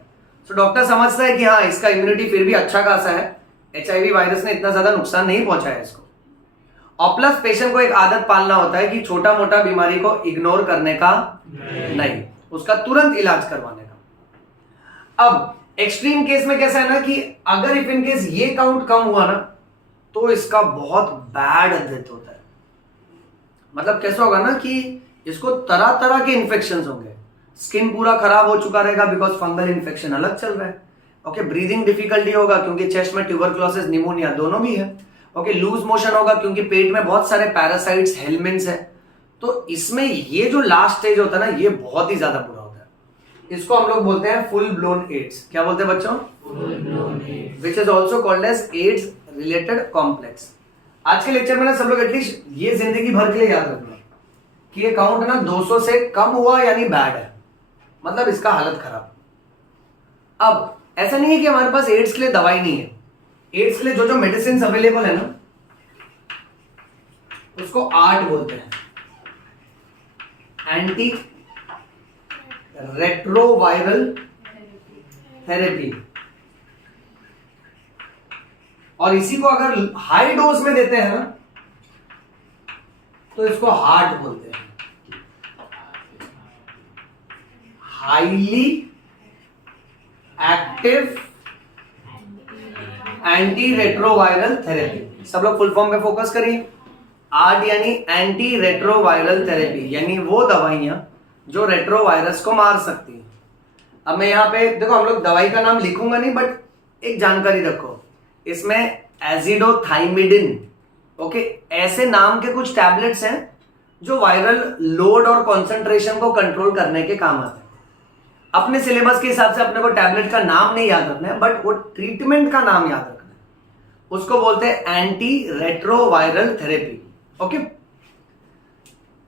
तो डॉक्टर समझता है कि हाँ इसका इम्यूनिटी फिर भी अच्छा खासा है, HIV वायरस ने इतना ज्यादा नुकसान नहीं पहुंचाया इसको। और प्लस पेशेंट को एक आदत पालना होता है कि छोटा मोटा बीमारी को इग्नोर करने का नहीं, उसका तुरंत इलाज करवाने का। अब एक्सट्रीम केस में कैसा है ना कि अगर इफ इन केस ये काउंट कम हुआ ना, तो इसका बहुत बैड डेथ होता है। मतलब कैसा होगा ना कि इसको तरह तरह के इन्फेक्शंस होंगे, स्किन पूरा खराब हो चुका रहेगा बिकॉज फंगल इन्फेक्शन अलग चल रहा है। ओके, ब्रीदिंग डिफिकल्टी होगा क्योंकि चेस्ट में ट्यूबरक्लोसिस, निमोनिया दोनों भी है। ओके, लूज मोशन होगा क्योंकि पेट में बहुत सारे पैरासाइट्स, हेलमिन्ट्स है। तो इसमें ये जो लास्ट स्टेज होता है ना, ये बहुत ही ज्यादा बुरा होता है। इसको हम लोग बोलते हैं फुल ब्लोन एड्स। क्या बोलते हैं बच्चों? Full blown AIDS. Which is also called as AIDS related complex. आज के लेक्चर में ना सब लोग एटलीस्ट ये जिंदगी भर के लिए याद रखना कि ये काउंट ना 200 से कम हुआ यानी बैड है, मतलब इसका हालत खराब। अब ऐसा नहीं है कि हमारे पास एड्स के लिए दवाई नहीं है। एड्स के लिए जो जो मेडिसिन अवेलेबल है ना, उसको आर्ट बोलते हैं, एंटी रेट्रोवायरल थेरेपी। और इसी को अगर हाई डोज में देते हैं ना, तो इसको हार्ट बोलते हैं, highly active anti retroviral therapy. सब लोग फुल फॉर्म पे फोकस करिए। आर्ट यानी एंटी रेट्रोवायरल थेरेपी, यानी वो दवाइयां जो रेट्रोवायरस को मार सकती हैं। अब मैं यहां पे देखो, हम लोग दवाई का नाम लिखूंगा नहीं, बट एक जानकारी रखो, इसमें एजिडोथाइमिडिन, ओके, ऐसे नाम के कुछ टैबलेट्स हैं जो वायरल लोड और कंसंट्रेशन को कंट्रोल करने के काम आते हैं। अपने सिलेबस के हिसाब से अपने को टैबलेट का नाम नहीं याद रखना है, बट वो ट्रीटमेंट का नाम याद रखना है। उसको बोलते हैं एंटी रेट्रोवायरल थेरेपी। ओके,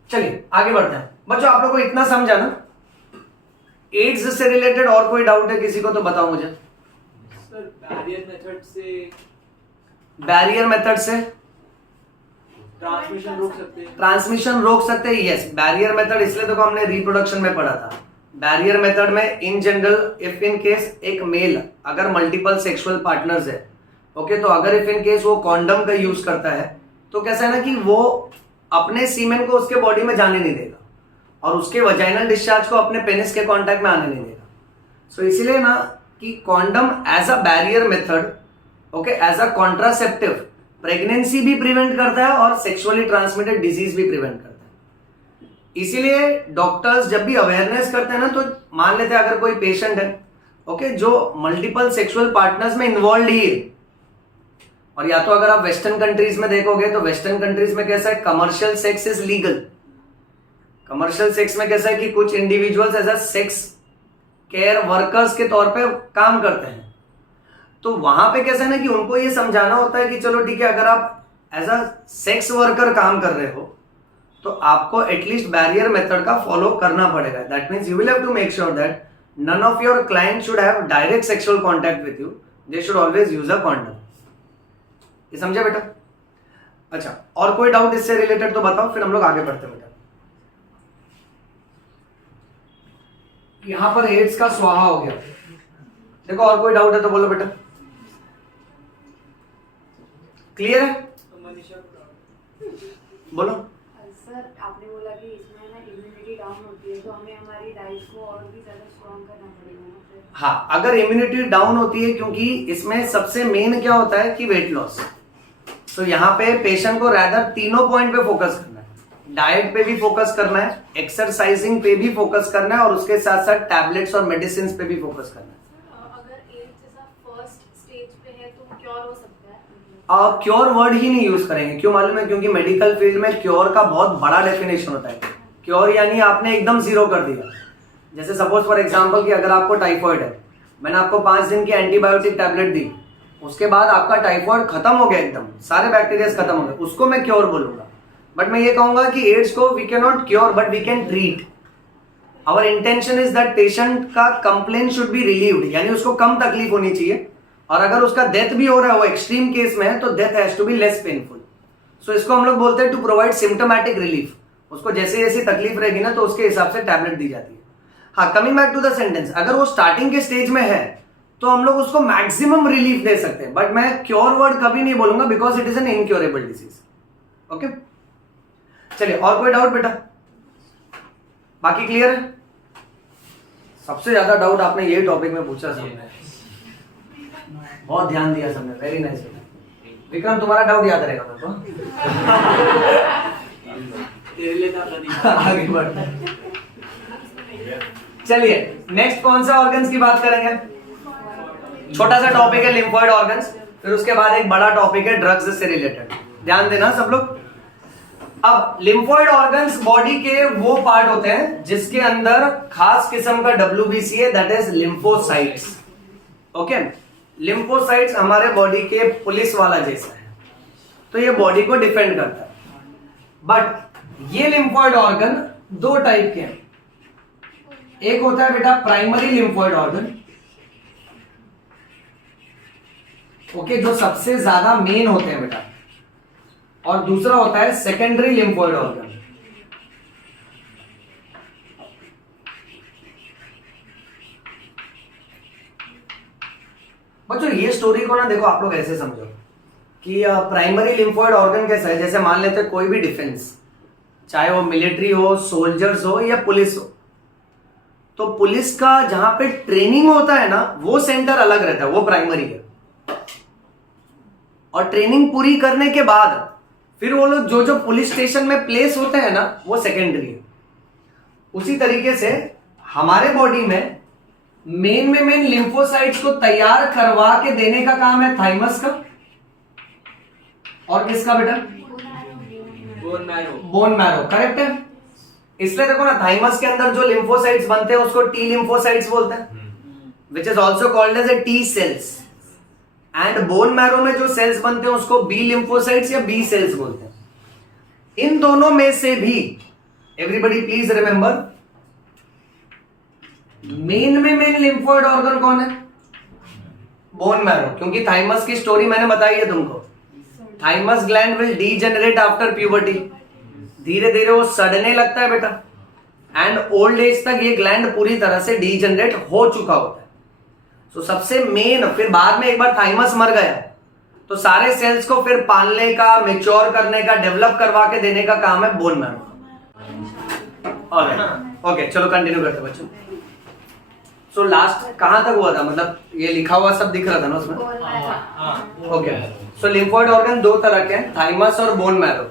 चलिए आगे बढ़ते हैं। बच्चों आप लोग को इतना समझा ना? एड्स से रिलेटेड और कोई डाउट है किसी को तो बताओ मुझे। सर बैरियर मेथड से बैरियर मेथड से ट्रांसमिशन रोक सकते हैं? ट्रांसमिशन रोक सकते हैं, यस। बैरियर मेथड इसलिए देखो हमने रिप्रोडक्शन में पढ़ा था। बैरियर मेथड में in general if in case एक मेल अगर मल्टीपल सेक्सुअल पार्टनर्स है, ओके, तो अगर इफ इन केस वो कॉन्डम का यूज करता है, तो कैसा है ना कि वो अपने सीमेन को उसके बॉडी में जाने नहीं देगा और उसके वजाइनल डिस्चार्ज को अपने पेनिस के कांटेक्ट में आने नहीं देगा। सो इसीलिए ना कि condom as a barrier method okay, as a contraceptive pregnancy भी प्रिवेंट करता है और सेक्सुअली ट्रांसमिटेड डिजीज भी प्रिवेंट करता है। इसीलिए डॉक्टर्स जब भी अवेयरनेस करते हैं ना, तो मान लेते हैं अगर कोई पेशेंट है ओके जो मल्टीपल सेक्सुअल पार्टनर्स में इन्वॉल्व ही है, और या तो अगर आप वेस्टर्न कंट्रीज में देखोगे तो वेस्टर्न कंट्रीज में कैसा है, commercial sex is legal. Commercial sex में कैसा है कि कुछ individuals as a sex care workers के तौर पे काम करते हैं, तो वहां पे कैसा है ना कि उनको ये समझाना होता है कि चलो ठीक है, अगर आप एज अ सेक्स वर्कर काम कर रहे हो तो आपको एटलीस्ट बैरियर मेथड का फॉलो करना पड़ेगा। That means you will have to make sure that none of your client should have direct sexual contact with you, they should always use a condom. ये समझे बेटा? अच्छा, और कोई डाउट इससे रिलेटेड तो बताओ, फिर हम लोग आगे बढ़ते हैं बेटा। यहां पर एड्स का स्वाहा हो गया। देखो और कोई डाउट है तो बोलो बेटा। क्लियर है? मनीषा बोलो। सर आपने बोला कि इसमें ना इम्यूनिटी डाउन होती है, तो हमें हमारी डाइट को और भी ज्यादा स्ट्रॉन्ग करना पड़ेगा ना फिर? हाँ, अगर इम्यूनिटी डाउन होती है, क्योंकि इसमें सबसे मेन क्या होता है कि वेट लॉस, तो यहाँ पे पेशेंट को रैदर तीनों पॉइंट पे फोकस करना है। डाइट पे भी फोकस करना है, एक्सरसाइजिंग पे भी फोकस करना है, और उसके साथ साथ टैबलेट्स और मेडिसिन पे भी फोकस करना है। अगर एड्स जैसा फर्स्ट स्टेज पे है तो क्योर हो सकता है? क्योर वर्ड ही नहीं यूज करेंगे। क्यों मालूम है? क्योंकि मेडिकल फील्ड में क्योर का बहुत बड़ा डेफिनेशन होता है। क्योर यानी आपने एकदम जीरो कर दिया। जैसे सपोज फॉर एग्जांपल कि अगर आपको टाइफॉइड है, मैंने आपको 5 दिन की एंटीबायोटिक टैबलेट दी, उसके बाद आपका टाइफॉइड खत्म हो गया, एकदम सारे बैक्टीरिया खत्म हो गए, उसको मैं क्योर बोलूंगा। बट मैं ये कहूंगा कि एड्स को we can not cure but we can treat. Our intention is that patient का कंप्लेन शुड बी रिलीव्ड, यानी उसको कम तकलीफ होनी चाहिए, और अगर उसका डेथ भी हो रहा है, वो एक्सट्रीम केस में है, तो death has to be less painful. So इसको हम लोग बोलते हैं टू प्रोवाइड सिम्टोमैटिक रिलीफ। उसको जैसे जैसी तकलीफ रहेगी ना, तो उसके हिसाब से टैबलेट दी जाती है। हाँ, coming back to the sentence, अगर वो स्टार्टिंग के स्टेज में है तो हम लोग उसको मैक्सिमम रिलीफ दे सकते हैं, बट मैं क्योर वर्ड कभी नहीं बोलूंगा because it is an incurable disease. Okay, चलिए और कोई डाउट बेटा? बाकी क्लियर है? सबसे ज्यादा डाउट आपने ये टॉपिक में पूछा सबने, बहुत ध्यान दिया सबने, वेरी नाइस बेटा। विक्रम तुम्हारा डाउट याद रहेगा मेरे को। तेरे लिए था प्रदीप। आगे बढ़ते हैं। चलिए नेक्स्ट कौन सा ऑर्गन्स की बात करेंगे? छोटा सा टॉपिक है लिम्फोइड ऑर्गन्स, फिर उसके बाद एक बड़ा टॉपिक है ड्रग्स से रिलेटेड। ध्यान देना सब लोग। अब लिम्फोइड ऑर्गन्स बॉडी के वो पार्ट होते हैं जिसके अंदर खास किस्म का WBC है, that is lymphocytes. Okay, lymphocytes हमारे बॉडी के पुलिस वाला जैसा है, तो ये बॉडी को डिफेंड करता है। बट ये लिम्फोइड ऑर्गन दो टाइप के हैं। एक होता है बेटा प्राइमरी लिम्फोइड ऑर्गन, ओके, जो सबसे ज्यादा मेन होते हैं बेटा, और दूसरा होता है सेकेंडरी लिम्फोइड ऑर्गन। बच्चों ये स्टोरी को ना देखो, आप लोग ऐसे समझो कि प्राइमरी लिम्फोइड ऑर्गन कैसा है। जैसे मान लेते कोई भी डिफेंस, चाहे वो मिलिट्री हो, सोल्जर्स हो या पुलिस हो, तो पुलिस का जहां पे ट्रेनिंग होता है ना, वो सेंटर अलग रहता है, वो प्राइमरी है। और ट्रेनिंग पूरी करने के बाद फिर वो लोग जो जो पुलिस स्टेशन में प्लेस होते हैं ना, वो सेकेंडरी है। उसी तरीके से हमारे बॉडी में मेन लिम्फोसाइट्स को तैयार करवा के देने का काम है थाइमस का, और किसका बेटा? Bone marrow. Bone marrow, correct है। इसलिए देखो ना, थाइमस के अंदर जो लिम्फोसाइट्स बनते हैं उसको टी लिम्फोसाइट्स बोलते हैं, which is also called as a T cells. And bone marrow में जो सेल्स बनते हैं उसको बी लिम्फोसाइट्स या बी सेल्स बोलते हैं। इन दोनों में से भी everybody please remember, main lymphoid organ कौन है? Bone marrow. क्योंकि थाइमस की स्टोरी मैंने बताई है तुमको। Thymus gland will degenerate after puberty, धीरे धीरे वो सड़ने लगता है बेटा, एंड ओल्ड एज तक ये ग्लैंड पूरी तरह से डीजेनरेट हो चुका होता है। तो सबसे मेन, फिर बाद में एक बार थाइमस मर गया तो सारे सेल्स को फिर पालने का, मेच्योर करने का, डेवलप करवा के देने का काम है बोन मैरो। ओके, चलो कंटिन्यू करते बच्चों। सो लास्ट कहाँ तक हुआ था, मतलब ये लिखा हुआ सब दिख रहा था ना उसमें? ओके, सो लिम्फोइड ऑर्गन दो तरह के हैं, थाइमस और बोन मैरो।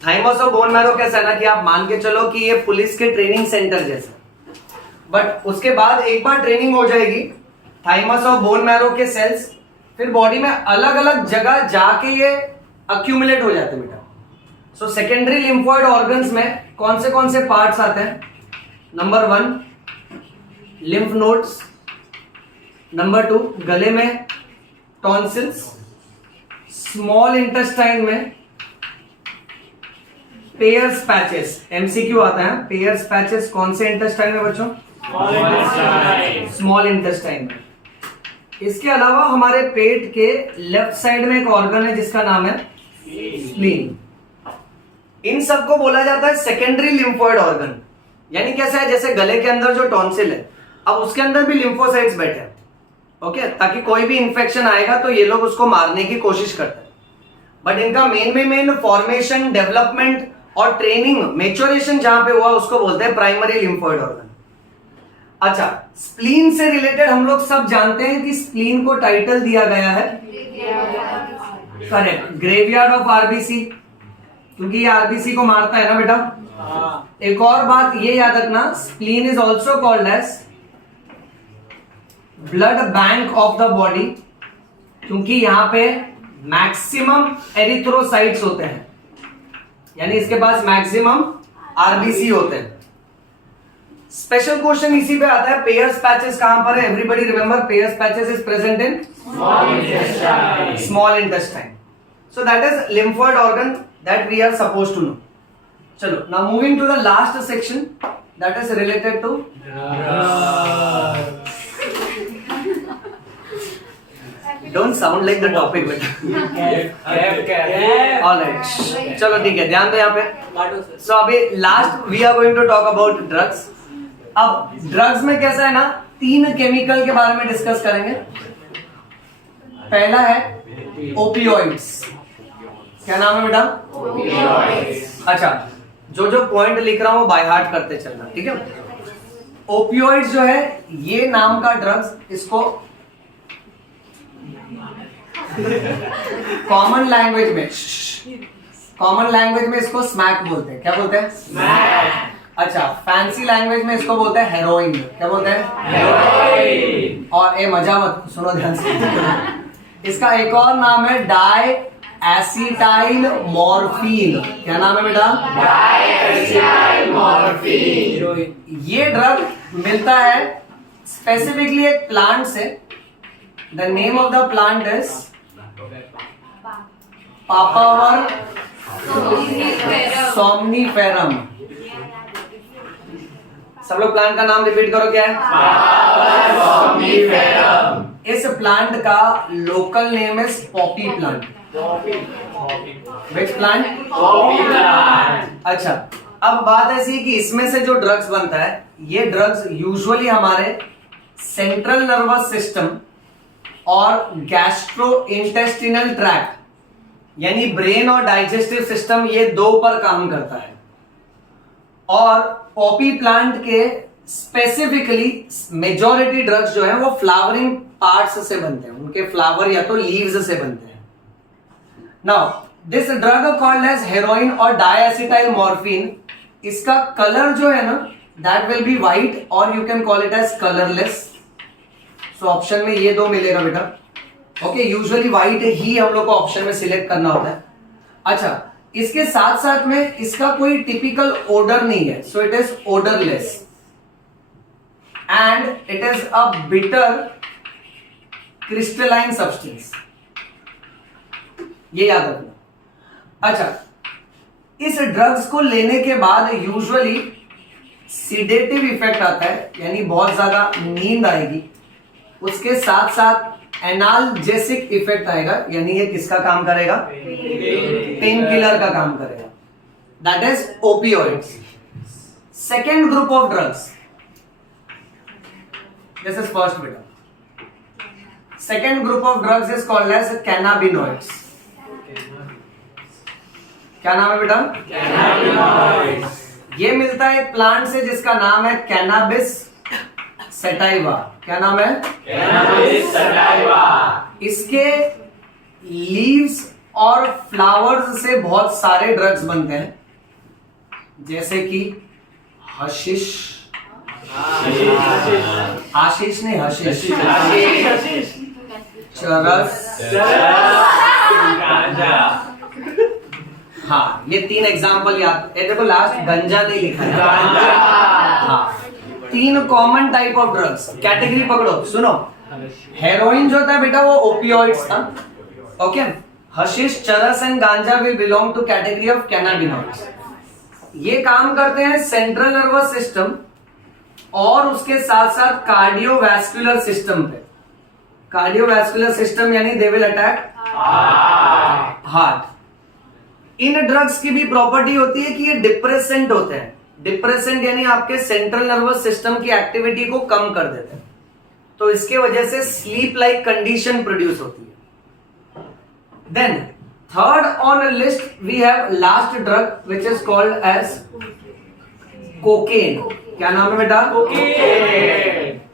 थाइमस और बोन मैरो कैसा है ना कि आप मान के चलो कि ये पुलिस के ट्रेनिंग सेंटर जैसा, बट उसके बाद एक बार ट्रेनिंग हो जाएगी थाइमस और बोन मैरो के सेल्स, फिर बॉडी में अलग अलग जगह जाके ये अक्यूमुलेट हो जाते हैं बेटा। सो सेकेंडरी लिम्फोइड ऑर्गन्स में कौन से पार्ट्स आते हैं? नंबर 1 लिम्फ नोड्स, नंबर 2 गले में टॉन्सिल्स, स्मॉल इंटेस्टाइन में पेयर्स पैचेस। एमसीक्यू आता है, पेयर्स पैचेस कौन से इंटेस्टाइन में बच्चों? स्मॉल इंटेस्टाइन में। इसके अलावा हमारे पेट के लेफ्ट साइड में एक ऑर्गन है जिसका नाम है स्प्लीन। इन सबको बोला जाता है सेकेंडरी लिम्फोइड ऑर्गन। यानी कैसा है, जैसे गले के अंदर जो टॉन्सिल है, अब उसके अंदर भी लिम्फोसाइट्स बैठे हैं, ओके, ताकि कोई भी इंफेक्शन आएगा तो ये लोग उसको मारने की कोशिश करते हैं। बट इनका मेन फॉर्मेशन, डेवलपमेंट और ट्रेनिंग, मेच्योरेशन जहां पे हुआ उसको बोलते हैं प्राइमरी लिम्फोइड ऑर्गन। अच्छा, स्प्लीन से रिलेटेड हम लोग सब जानते हैं कि स्प्लीन को टाइटल दिया गया है, करेक्ट, ग्रेवयार्ड ऑफ आरबीसी, क्योंकि ये आरबीसी को मारता है ना बेटा। एक और बात ये याद रखना, spleen is also called as blood bank of the body, क्योंकि यहां पे मैक्सिमम एरिथ्रोसाइट्स होते हैं, यानी इसके पास मैक्सिमम आरबीसी होते हैं। स्पेशल क्वेश्चन इसी पे आता है, पेयर्स पैचेस कहां पर है? Everybody remember, Peyer's patches is present in small intestine. So that is lymphoid organ that we are supposed to know. चलो, now moving to the last section that is related to don't sound like the topic बेटा। Alright, चलो ठीक है, ध्यान दो यहाँ पे। So अभी last we are going to talk about drugs. अब ड्रग्स में कैसा है ना, 3 केमिकल के बारे में डिस्कस करेंगे। पहला है ओपियोइड्स। क्या नाम है बेटा? ओपियोइड्स। अच्छा, जो पॉइंट लिख रहा हूं बाय हार्ट करते चलना, ठीक है। ओपियोइड्स जो है ये नाम का ड्रग्स, इसको कॉमन लैंग्वेज में इसको स्मैक बोलते हैं। क्या बोलते हैं? स्मैक। अच्छा, फैंसी लैंग्वेज में इसको बोलते हैं हेरोइन। क्या बोलते हैं? हेरोइन। और ए मजा मत, सुनो ध्यान से। इसका एक और नाम है डाई एसिटाइल मॉर्फिन। क्या नाम है बेटा? Diacetyl morphine. ये ड्रग मिलता है स्पेसिफिकली एक प्लांट से। The name of the plant is papaver somniferum. सब लोग प्लांट का नाम रिपीट करो, क्या है? Papaver somniferum. इस प्लांट का local name is poppy plant. Which plant? Poppy plant. अच्छा, अब बात ऐसी है कि इसमें से जो ड्रग्स बनता है, ये ड्रग्स यूजुअली हमारे सेंट्रल नर्वस सिस्टम और गैस्ट्रो इंटेस्टिनल ट्रैक्ट यानी ब्रेन और डाइजेस्टिव सिस्टम, ये 2 पर काम करता है। और पॉपी प्लांट के स्पेसिफिकली मेजॉरिटी ड्रग्स जो है वो फ्लावरिंग पार्ट्स से बनते हैं, उनके फ्लावर या तो लीव्स से बनते हैं। Now this drug called as heroin और डाइएसिटाइल मॉर्फिन, इसका कलर जो है ना दैट विल बी व्हाइट और you can call it as colourless. So option में ये 2 मिलेगा बेटा। ओके, यूजुअली व्हाइट ही हम लोग को ऑप्शन में सिलेक्ट करना होता है। अच्छा, इसके साथ साथ में इसका कोई टिपिकल ओडर नहीं है, so it is odourless and it is a bitter crystalline substance, ये याद रखना। अच्छा, इस ड्रग्स को लेने के बाद यूजुअली सिडेटिव इफेक्ट आता है, यानी बहुत ज्यादा नींद आएगी। उसके साथ साथ एनाल्जेसिक इफेक्ट आएगा, यानी ये किसका काम करेगा? पेन किलर का काम करेगा। That is opioids. Second group of drugs, this is first बेटा। Second group of drugs is called as cannabinoids. क्या नाम है बेटा? कैनाबिनॉइड्स। ये मिलता है एक प्लांट से जिसका नाम है कैनाबिस सेटाइवा। क्या नाम है? Cannabis sativa. इसके लीव्स और फ्लावर्स से बहुत सारे ड्रग्स बनते हैं, जैसे कि हशीश, आशीष नहीं हशीश, चरस, Ganja. हाँ ये 3 एग्जाम्पल याद। ये देखो लास्ट गंजा नहीं लिखा है। हाँ 3 common type of drugs. Category पकड़ो, सुनो। हेरोइन जो था बेटा वो ओपियोइड्स था, okay. Hashish, charas and ganja will belong to category of cannabinoids. ये काम करते हैं सेंट्रल नर्वस सिस्टम और उसके साथ साथ कार्डियोवैस्कुलर सिस्टम पे। कार्डियोवैस्कुलर सिस्टम यानी they will attack heart. In drugs की भी प्रॉपर्टी होती है कि ये डिप्रेसेंट होते हैं। डिप्रेसेंट यानी आपके सेंट्रल नर्वस सिस्टम की एक्टिविटी को कम कर देते हैं, तो इसके वजह से स्लीप लाइक कंडीशन प्रोड्यूस होती है। Then third on list we have last drug which is called as cocaine. क्या नाम है बेटा?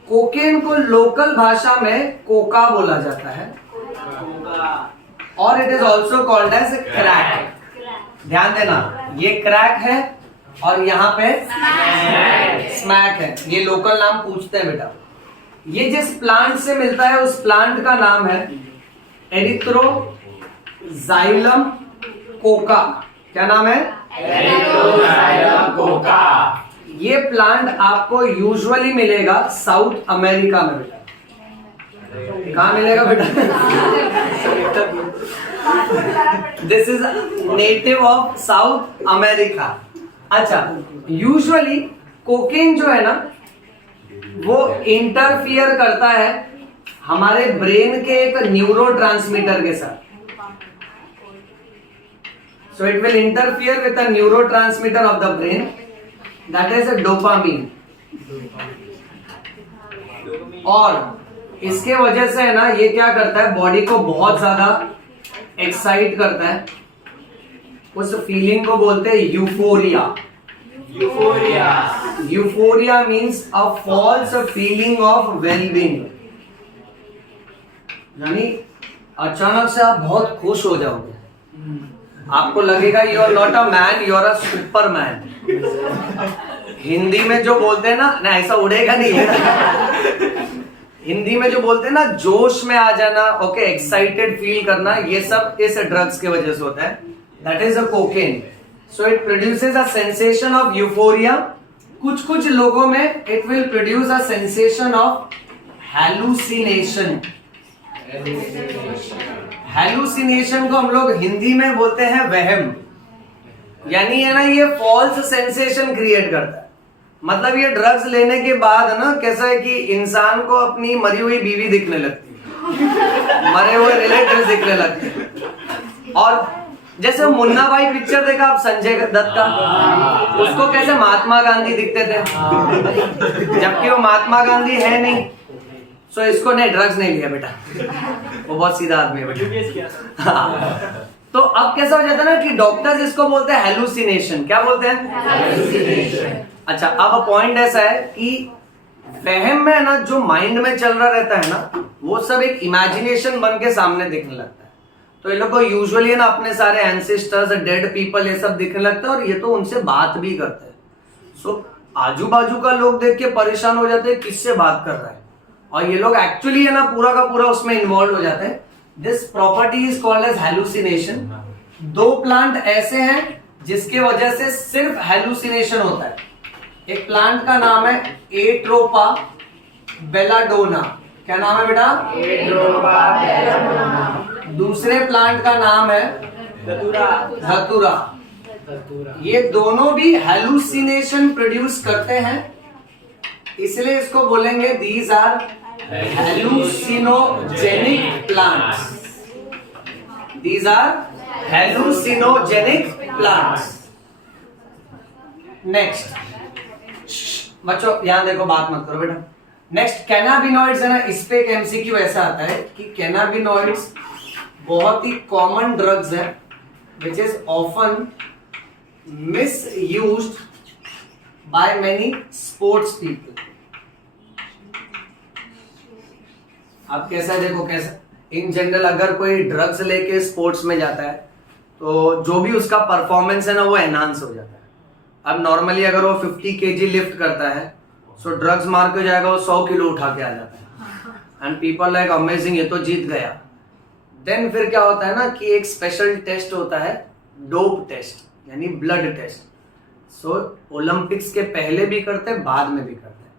कोकेन को लोकल भाषा में कोका बोला जाता है और it is also called as crack. ध्यान देना, ये क्रैक है और यहाँ पे स्मैक है। ये लोकल नाम पूछते हैं बेटा। ये जिस प्लांट से मिलता है उस प्लांट का नाम है एरिथ्रोजाइलम कोका। क्या नाम है? Erythroxylum coca. ये प्लांट आपको यूजुअली मिलेगा साउथ अमेरिका में बेटा। कहाँ मिलेगा बेटा? This is native of south America. अच्छा, यूजुअली कोकेन जो है ना वो इंटरफियर करता है हमारे ब्रेन के एक न्यूरोट्रांसमीटर के साथ। So it will interfere with a neurotransmitter of the brain, that is a dopamine. और इसके वजह से है ना ये क्या करता है, बॉडी को बहुत ज्यादा एक्साइट करता है। उस फीलिंग को बोलते हैं euphoria. Euphoria means a false feeling of wellbeing, यानी अचानक से आप बहुत खुश हो जाओगे। आपको लगेगा you are not a man, you are a superman. Hindi में जो बोलते हैं ना ऐसा उड़ेगा नहीं है। हिंदी में जो बोलते हैं ना जोश में आ जाना, ओके, एक्साइटेड फील करना, ये सब इस ड्रग्स की वजह से होता है। That is a cocaine. So it produces a sensation of euphoria. कुछ लोगों में it will produce a sensation of hallucination. Hallucination को हम लोग हिंदी में बोलते हैं वहम, यानी है ना ये फॉल्स सेंसेशन क्रिएट करता है। मतलब ये ड्रग्स लेने के बाद ना कैसा है कि इंसान को अपनी मरी हुई बीवी दिखने लगती है, मरे हुए रिलेटिव्स दिखने लगते हैं। और जैसे मुन्ना भाई पिक्चर देखा आप संजय दत्त का, उसको कैसे महात्मा गांधी दिखते थे, जबकि वो महात्मा गांधी है नहीं। सो इसको नहीं, ड्रग्स नहीं लिया बेटा, वो बहुत सीधा आदमी है बेटा। हाँ। तो अब कैसा हो जाता है ना कि डॉक्टर्स इसको बोलते हैं हेलुसिनेशन। क्या बोलते हैं? अच्छा, अब पॉइंट ऐसा है कि वहम में ना जो माइंड में चल रहा रहता है ना वो सब एक इमेजिनेशन बन के सामने दिखने लगता है। तो ये लोग को यूजुअली ना अपने सारे एंसेस्टर्स, डेड पीपल, ये सब दिखने लगता है और ये तो उनसे बात भी करते हैं। सो आजू बाजू का लोग देख के परेशान हो जाते हैं, किससे बात कर रहा है, और ये लोग एक्चुअली है ना पूरा का पूरा उसमें इन्वॉल्व हो जाते हैं। This property is called as hallucination. 2 plant ऐसे हैं जिसके वजह से सिर्फ हेलुसिनेशन होता है। एक प्लांट का नाम है एट्रोपा बेलाडोना। क्या नाम है बेटा? दूसरे प्लांट का नाम है धतूरा। ये दोनों भी हेलुसिनेशन प्रोड्यूस करते हैं, इसलिए इसको बोलेंगे these are hallucinogenic plants. These are hallucinogenic plants. Next बच्चों यहां देखो, बात मत करो बेटा। नेक्स्ट कैनाबिनॉइड्स है ना, इस पे एक एमसीक्यू ऐसा आता है कि कैनाबिनॉइड्स बहुत ही कॉमन ड्रग्स है which is often misused by many sports people. आप कैसा देखो, कैसा इन जनरल अगर कोई ड्रग्स लेके स्पोर्ट्स में जाता है तो जो भी उसका परफॉर्मेंस है ना वो एनहांस हो जाता है। अब नॉर्मली अगर वो 50 kg लिफ्ट करता है सो ड्रग्स मार के जाएगा वो 100 किलो उठा के आ जाता है एंड पीपल लाइक अमेजिंग, ये तो जीत गया। देन फिर क्या होता है ना कि एक स्पेशल टेस्ट होता है डोप टेस्ट यानी ब्लड टेस्ट। सो ओलंपिक्स के पहले भी करते हैं बाद में भी करते हैं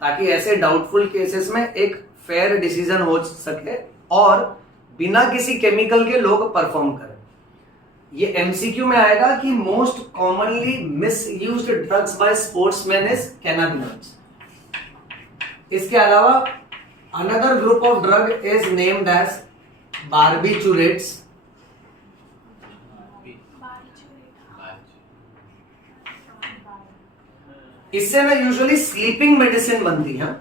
ताकि ऐसे डाउटफुल केसेस में एक फेयर डिसीजन हो सके और बिना किसी केमिकल के लोग परफॉर्म करें। ये एमसीक्यू में आएगा कि most commonly misused drugs by sportsman is cannabinoids. इसके अलावा another group of drug is named as barbiturates. इससे ना यूजुअली स्लीपिंग मेडिसिन बनती है,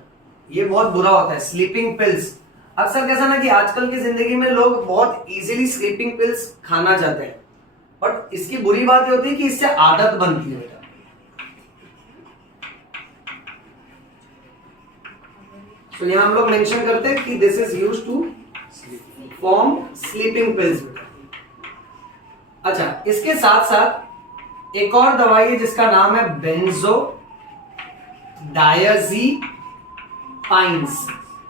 ये बहुत बुरा होता है। स्लीपिंग पिल्स अक्सर कैसा ना कि आजकल की जिंदगी में लोग बहुत इजीली स्लीपिंग पिल्स खाना चाहते हैं, बट इसकी बुरी बात ये होती है कि इससे आदत बनती है बेटा। तो यहां हम लोग मेंशन करते हैं कि this is used to form sleeping pills. अच्छा, इसके साथ साथ एक और दवाई है जिसका नाम है बेंजो डायज़ीपाइन्स।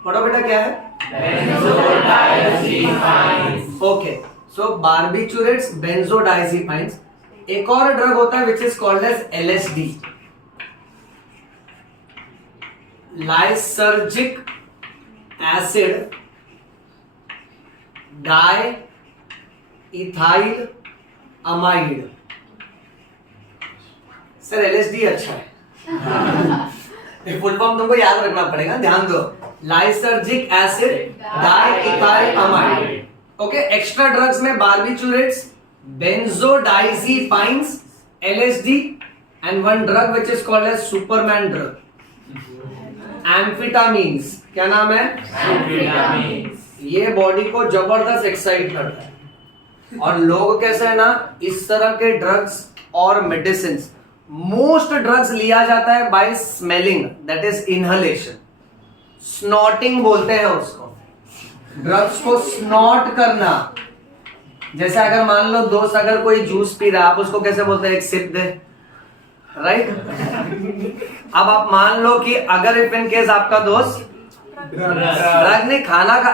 पढ़ो बेटा क्या है? Benzodiazepines. Okay, so barbiturates, benzodiazepines. एक और ड्रग होता है which is called as LSD, lysergic acid diethylamide. Sir LSD अच्छा है फुल फॉर्म तुमको याद रखना पड़ेगा, ध्यान दो। Lysergic acid diethylamide. Okay, extra drugs में barbiturates, benzodiazepines, LSD and one drug which is called as superman drug, amphetamines. क्या नाम है? Amphetamines. ये बॉडी को जबरदस्त एक्साइट करता है और लोग कैसे है ना इस तरह के ड्रग्स और मेडिसिन, मोस्ट ड्रग्स लिया जाता है by smelling, that is inhalation. Snorting बोलते हैं उसको, ड्रग्स को स्नॉट करना। जैसे अगर मान लो दोस्त अगर कोई जूस पी रहा है, आप उसको कैसे बोलते हैं? एक सिप दे, राइट? अब आप मान लो कि अगर इफ इन केस आपका दोस्त ड्रग नहीं खाना का,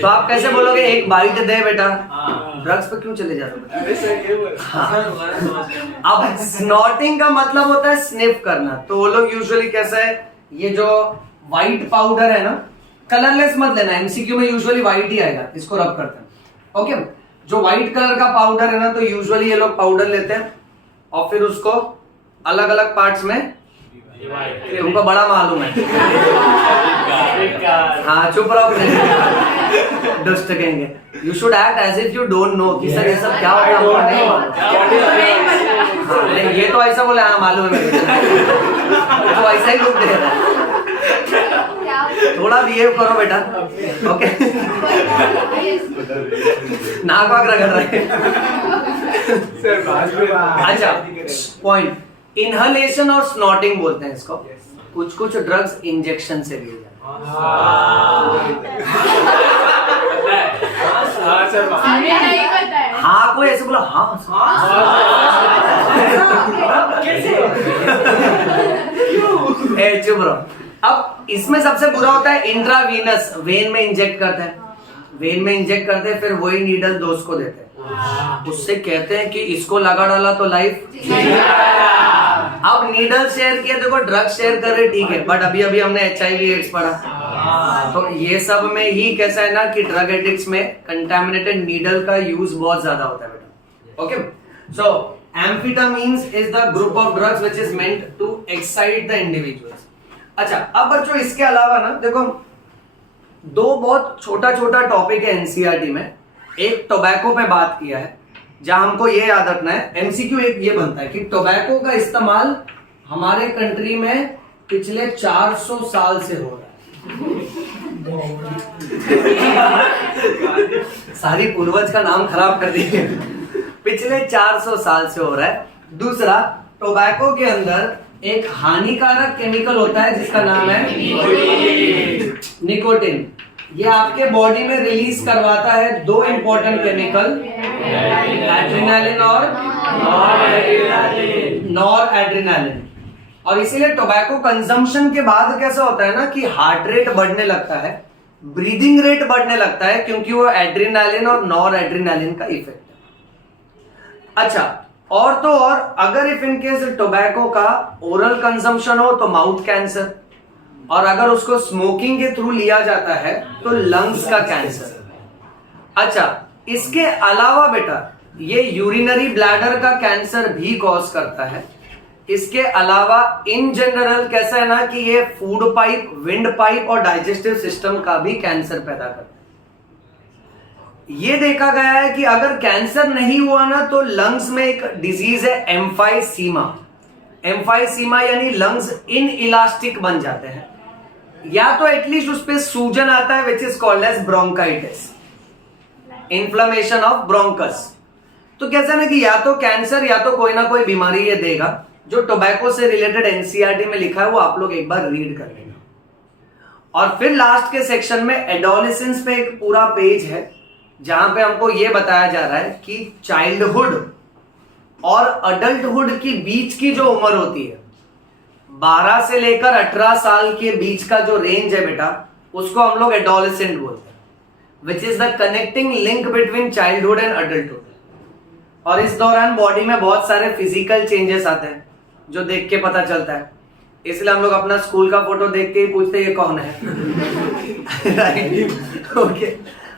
तो आप कैसे बोलोगे? एक बाइट दे बेटा। ड्रग्स पे क्यों चले जा रहे हो? अब स्नॉटिंग का मतलब होता है स्निफ करना। तो वो लोग यूजुअली कैसा है, ये जो व्हाइट पाउडर है ना, कलरलेस मत लेना, एमसीक्यू में यूजुअली व्हाइट ही आएगा, इसको रब करते हैं। ओके, जो व्हाइट कलर का पाउडर है ना, तो यूजुअली ये लोग पाउडर लेते हैं और फिर उसको अलग अलग पार्ट्स में, उनको बड़ा मालूम है हाँ चुप रहो दुष्ट कहेंगे। You should act as if you don't know कि सर ये सब क्या हो रहा है, आपको नहीं मालूम। हाँ, नहीं, ये तो ऐसा बोला, हाँ मालूम है मेरे को, तो ऐसा ही लुक दे रहा है। थोड़ा बिहेव करो बेटा, ओके? नाक वाक रगड़ रहे। अच्छा, पॉइंट इनहलेशन और स्नॉटिंग बोलते हैं इसको। कुछ कुछ ड्रग्स इंजेक्शन से लिए जाते हैं। हाँ, कोई ऐसे बोला हाँ चुप रहो। अब इसमें सबसे बुरा होता है इंट्रावीनस, वेन में इंजेक्ट करते हैं। वेन में इंजेक्ट करते हैं, फिर वही नीडल दोस्त को देते हैं, उससे कहते हैं कि इसको लगा डाला तो लाइफ। अब नीडल शेयर किया, देखो ड्रग शेयर कर रहे ठीक है, बट अभी अभी हमने HIV एड्स पढ़ा, तो ये सब में ही कैसा है ना कि ड्रग एडिक्ट्स में कंटामिनेटेड नीडल का यूज बहुत ज्यादा होता है बेटा। Okay, so amphetamines is the group of drugs which is meant to excite the individuals. अच्छा, अब बच्चों इसके अलावा ना देखो दो बहुत छोटा छोटा टॉपिक है एनसीईआरटी में। एक टोबैको पे बात किया है, जहां हमको ये याद रखना है, एमसीक्यू एक ये बनता है कि टोबैको का इस्तेमाल हमारे कंट्री में पिछले 400 साल से हो रहा है। सारी पूर्वज का नाम खराब कर दिए। पिछले 400 साल से हो रहा है। दूसरा, टोबैको के अंदर एक हानिकारक केमिकल होता है जिसका नाम है निकोटिन। ये आपके बॉडी में रिलीज करवाता है दो इंपॉर्टेंट केमिकल, एड्रेनालिन और नॉर एड्रेनालिन। और इसीलिए टोबैको कंजम्पशन के बाद कैसा होता है ना कि हार्ट रेट बढ़ने लगता है, ब्रीदिंग रेट बढ़ने लगता है, क्योंकि वो एड्रेनालिन और नॉर एड्रेनालिन का इफेक्ट है। अच्छा, और तो और अगर इफ इन केस टोबैको का ओरल कंजम्पशन हो तो माउथ कैंसर, और अगर उसको स्मोकिंग के थ्रू लिया जाता है तो लंग्स का कैंसर। अच्छा, इसके अलावा बेटा ये यूरिनरी ब्लैडर का कैंसर भी कॉज करता है। इसके अलावा इन जनरल कैसा है ना कि ये फूड पाइप, विंड पाइप और डाइजेस्टिव सिस्टम का भी कैंसर पैदा करता है। ये देखा गया है कि अगर कैंसर नहीं हुआ ना तो लंग्स में एक डिजीज है एम्फाइसीमा। एम्फाइसीमा यानी लंग्स इनइलास्टिक बन जाते हैं, या तो एटलीस्ट उस पे सूजन आता है which is called as bronchitis, inflammation of bronchus. तो कैसा ना कि या तो कैंसर या तो कोई ना कोई बीमारी ये देगा। जो टोबैको से रिलेटेड एनसीईआरटी में लिखा है वो आप लोग एक बार रीड कर लेना। और फिर लास्ट के सेक्शन में एडोलेसेंस पे एक पूरा पेज है जहां पे हमको ये बताया जा रहा है कि चाइल्डहुड और अडल्टहुड की बीच की जो उम्र होती है, 12 से लेकर 18 साल के बीच का जो रेंज है बेटा, उसको हम लोग एडोलेसेंट बोलते हैं, which is the connecting link between childhood and adulthood. और इस दौरान बॉडी में बहुत सारे फिजिकल चेंजेस आते हैं जो देख के पता चलता है। इसलिए हम लोग अपना स्कूल का फोटो देख के ही पूछते ये कौन है। Right, okay.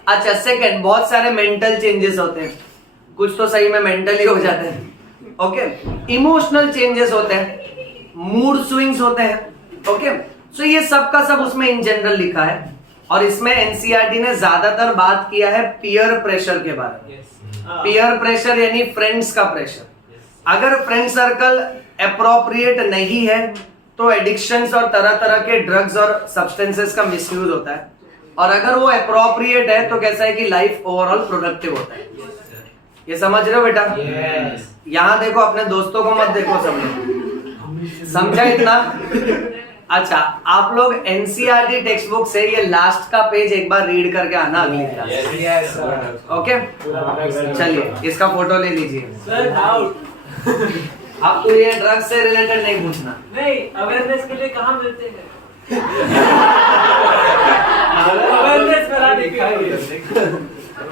अच्छा, सेकंड, बहुत सारे मेंटल चेंजेस होते हैं, कुछ तो सही में मेंटली हो जाते हैं। ओके, इमोशनल चेंजेस होते हैं, मूड स्विंग्स होते हैं। ओके, सो ये सब का सब उसमें इन जनरल लिखा है। और इसमें एनसीईआरटी ने ज्यादातर बात किया है पीयर प्रेशर के बारे में। पीयर प्रेशर यानी फ्रेंड्स का प्रेशर। अगर फ्रेंड सर्कल अप्रोप्रिएट नहीं है तो एडिक्शंस और तरह तरह के ड्रग्स और सब्सटेंसेस का मिसयूज होता है, और अगर वो अप्रोप्रिएट है तो कैसा है कि लाइफ ओवरऑल प्रोडक्टिव होता है। ये समझ रहे हो बेटा? यहाँ देखो, अपने दोस्तों को मत देखो, सब लोग समझा इतना? अच्छा, आप लोग एनसीईआरटी टेक्स्ट बुक से ये लास्ट का पेज एक बार रीड करके आना अगली क्लास। ओके, चलिए इसका फोटो ले लीजिए। सर डाउट, आपको ये ड्रग्स से रिलेटेड नहीं पूछना। नहीं, अवेयरनेस के लिए कहाँ मिलते हैं? अवेयरनेस फैलाने के लिए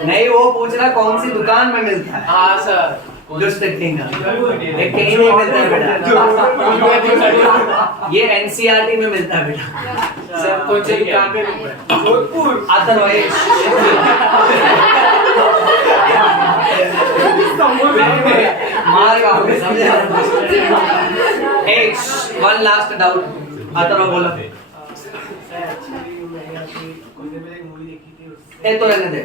नहीं, वो पूछ रहा कौन सी दुकान में मिलता है। हाँ सर, दुष्ट किंग, ये कहीं नहीं मिलता है बेटा, ये एनसीईआरटी में मिलता है बेटा। सर कौन सी दुकान पे? जोधपुर। अदरवाइज मारेगा, एक वन लास्ट डाउट, अदरवा बोलो। ए तो रहने दे।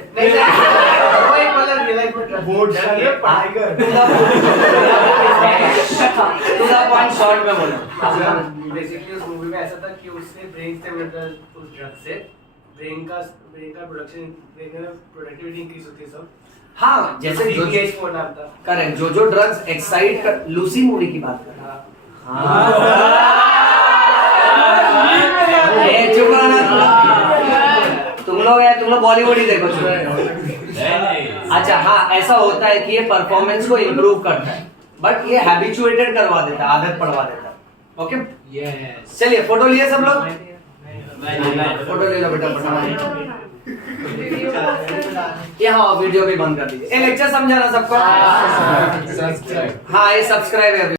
पॉइंट शॉर्ट में बोलो। बेसिकली उस मूवी में ऐसा था कि उससे ब्रेन से उस ड्रग से ब्रेन का प्रोडक्शन, ब्रेन में प्रोडक्टिविटी इंक्रीज होती है सब। हाँ, जैसे जो TPH नाम था। करेक्ट, जो ड्रग्स एक्साइट कर, लूसी मूवी की बात कर रहा। चुप रहना तुम लोग बॉलीवुड ही देखो। अच्छा, हाँ, ऐसा होता है कि ये परफॉर्मेंस को इम्प्रूव करता है, बट ये हैबिचुएटेड करवा देता है, आदत पड़वा देता है। ओके, चलिए फोटो लिए सब लोग? फोटो ले लो बेटा फटाफट। ये हाँ, वीडियो भी बंद कर दीजिए। ये लेक्चर समझा ना सबको? हाँ, ये सब्सक्राइब है।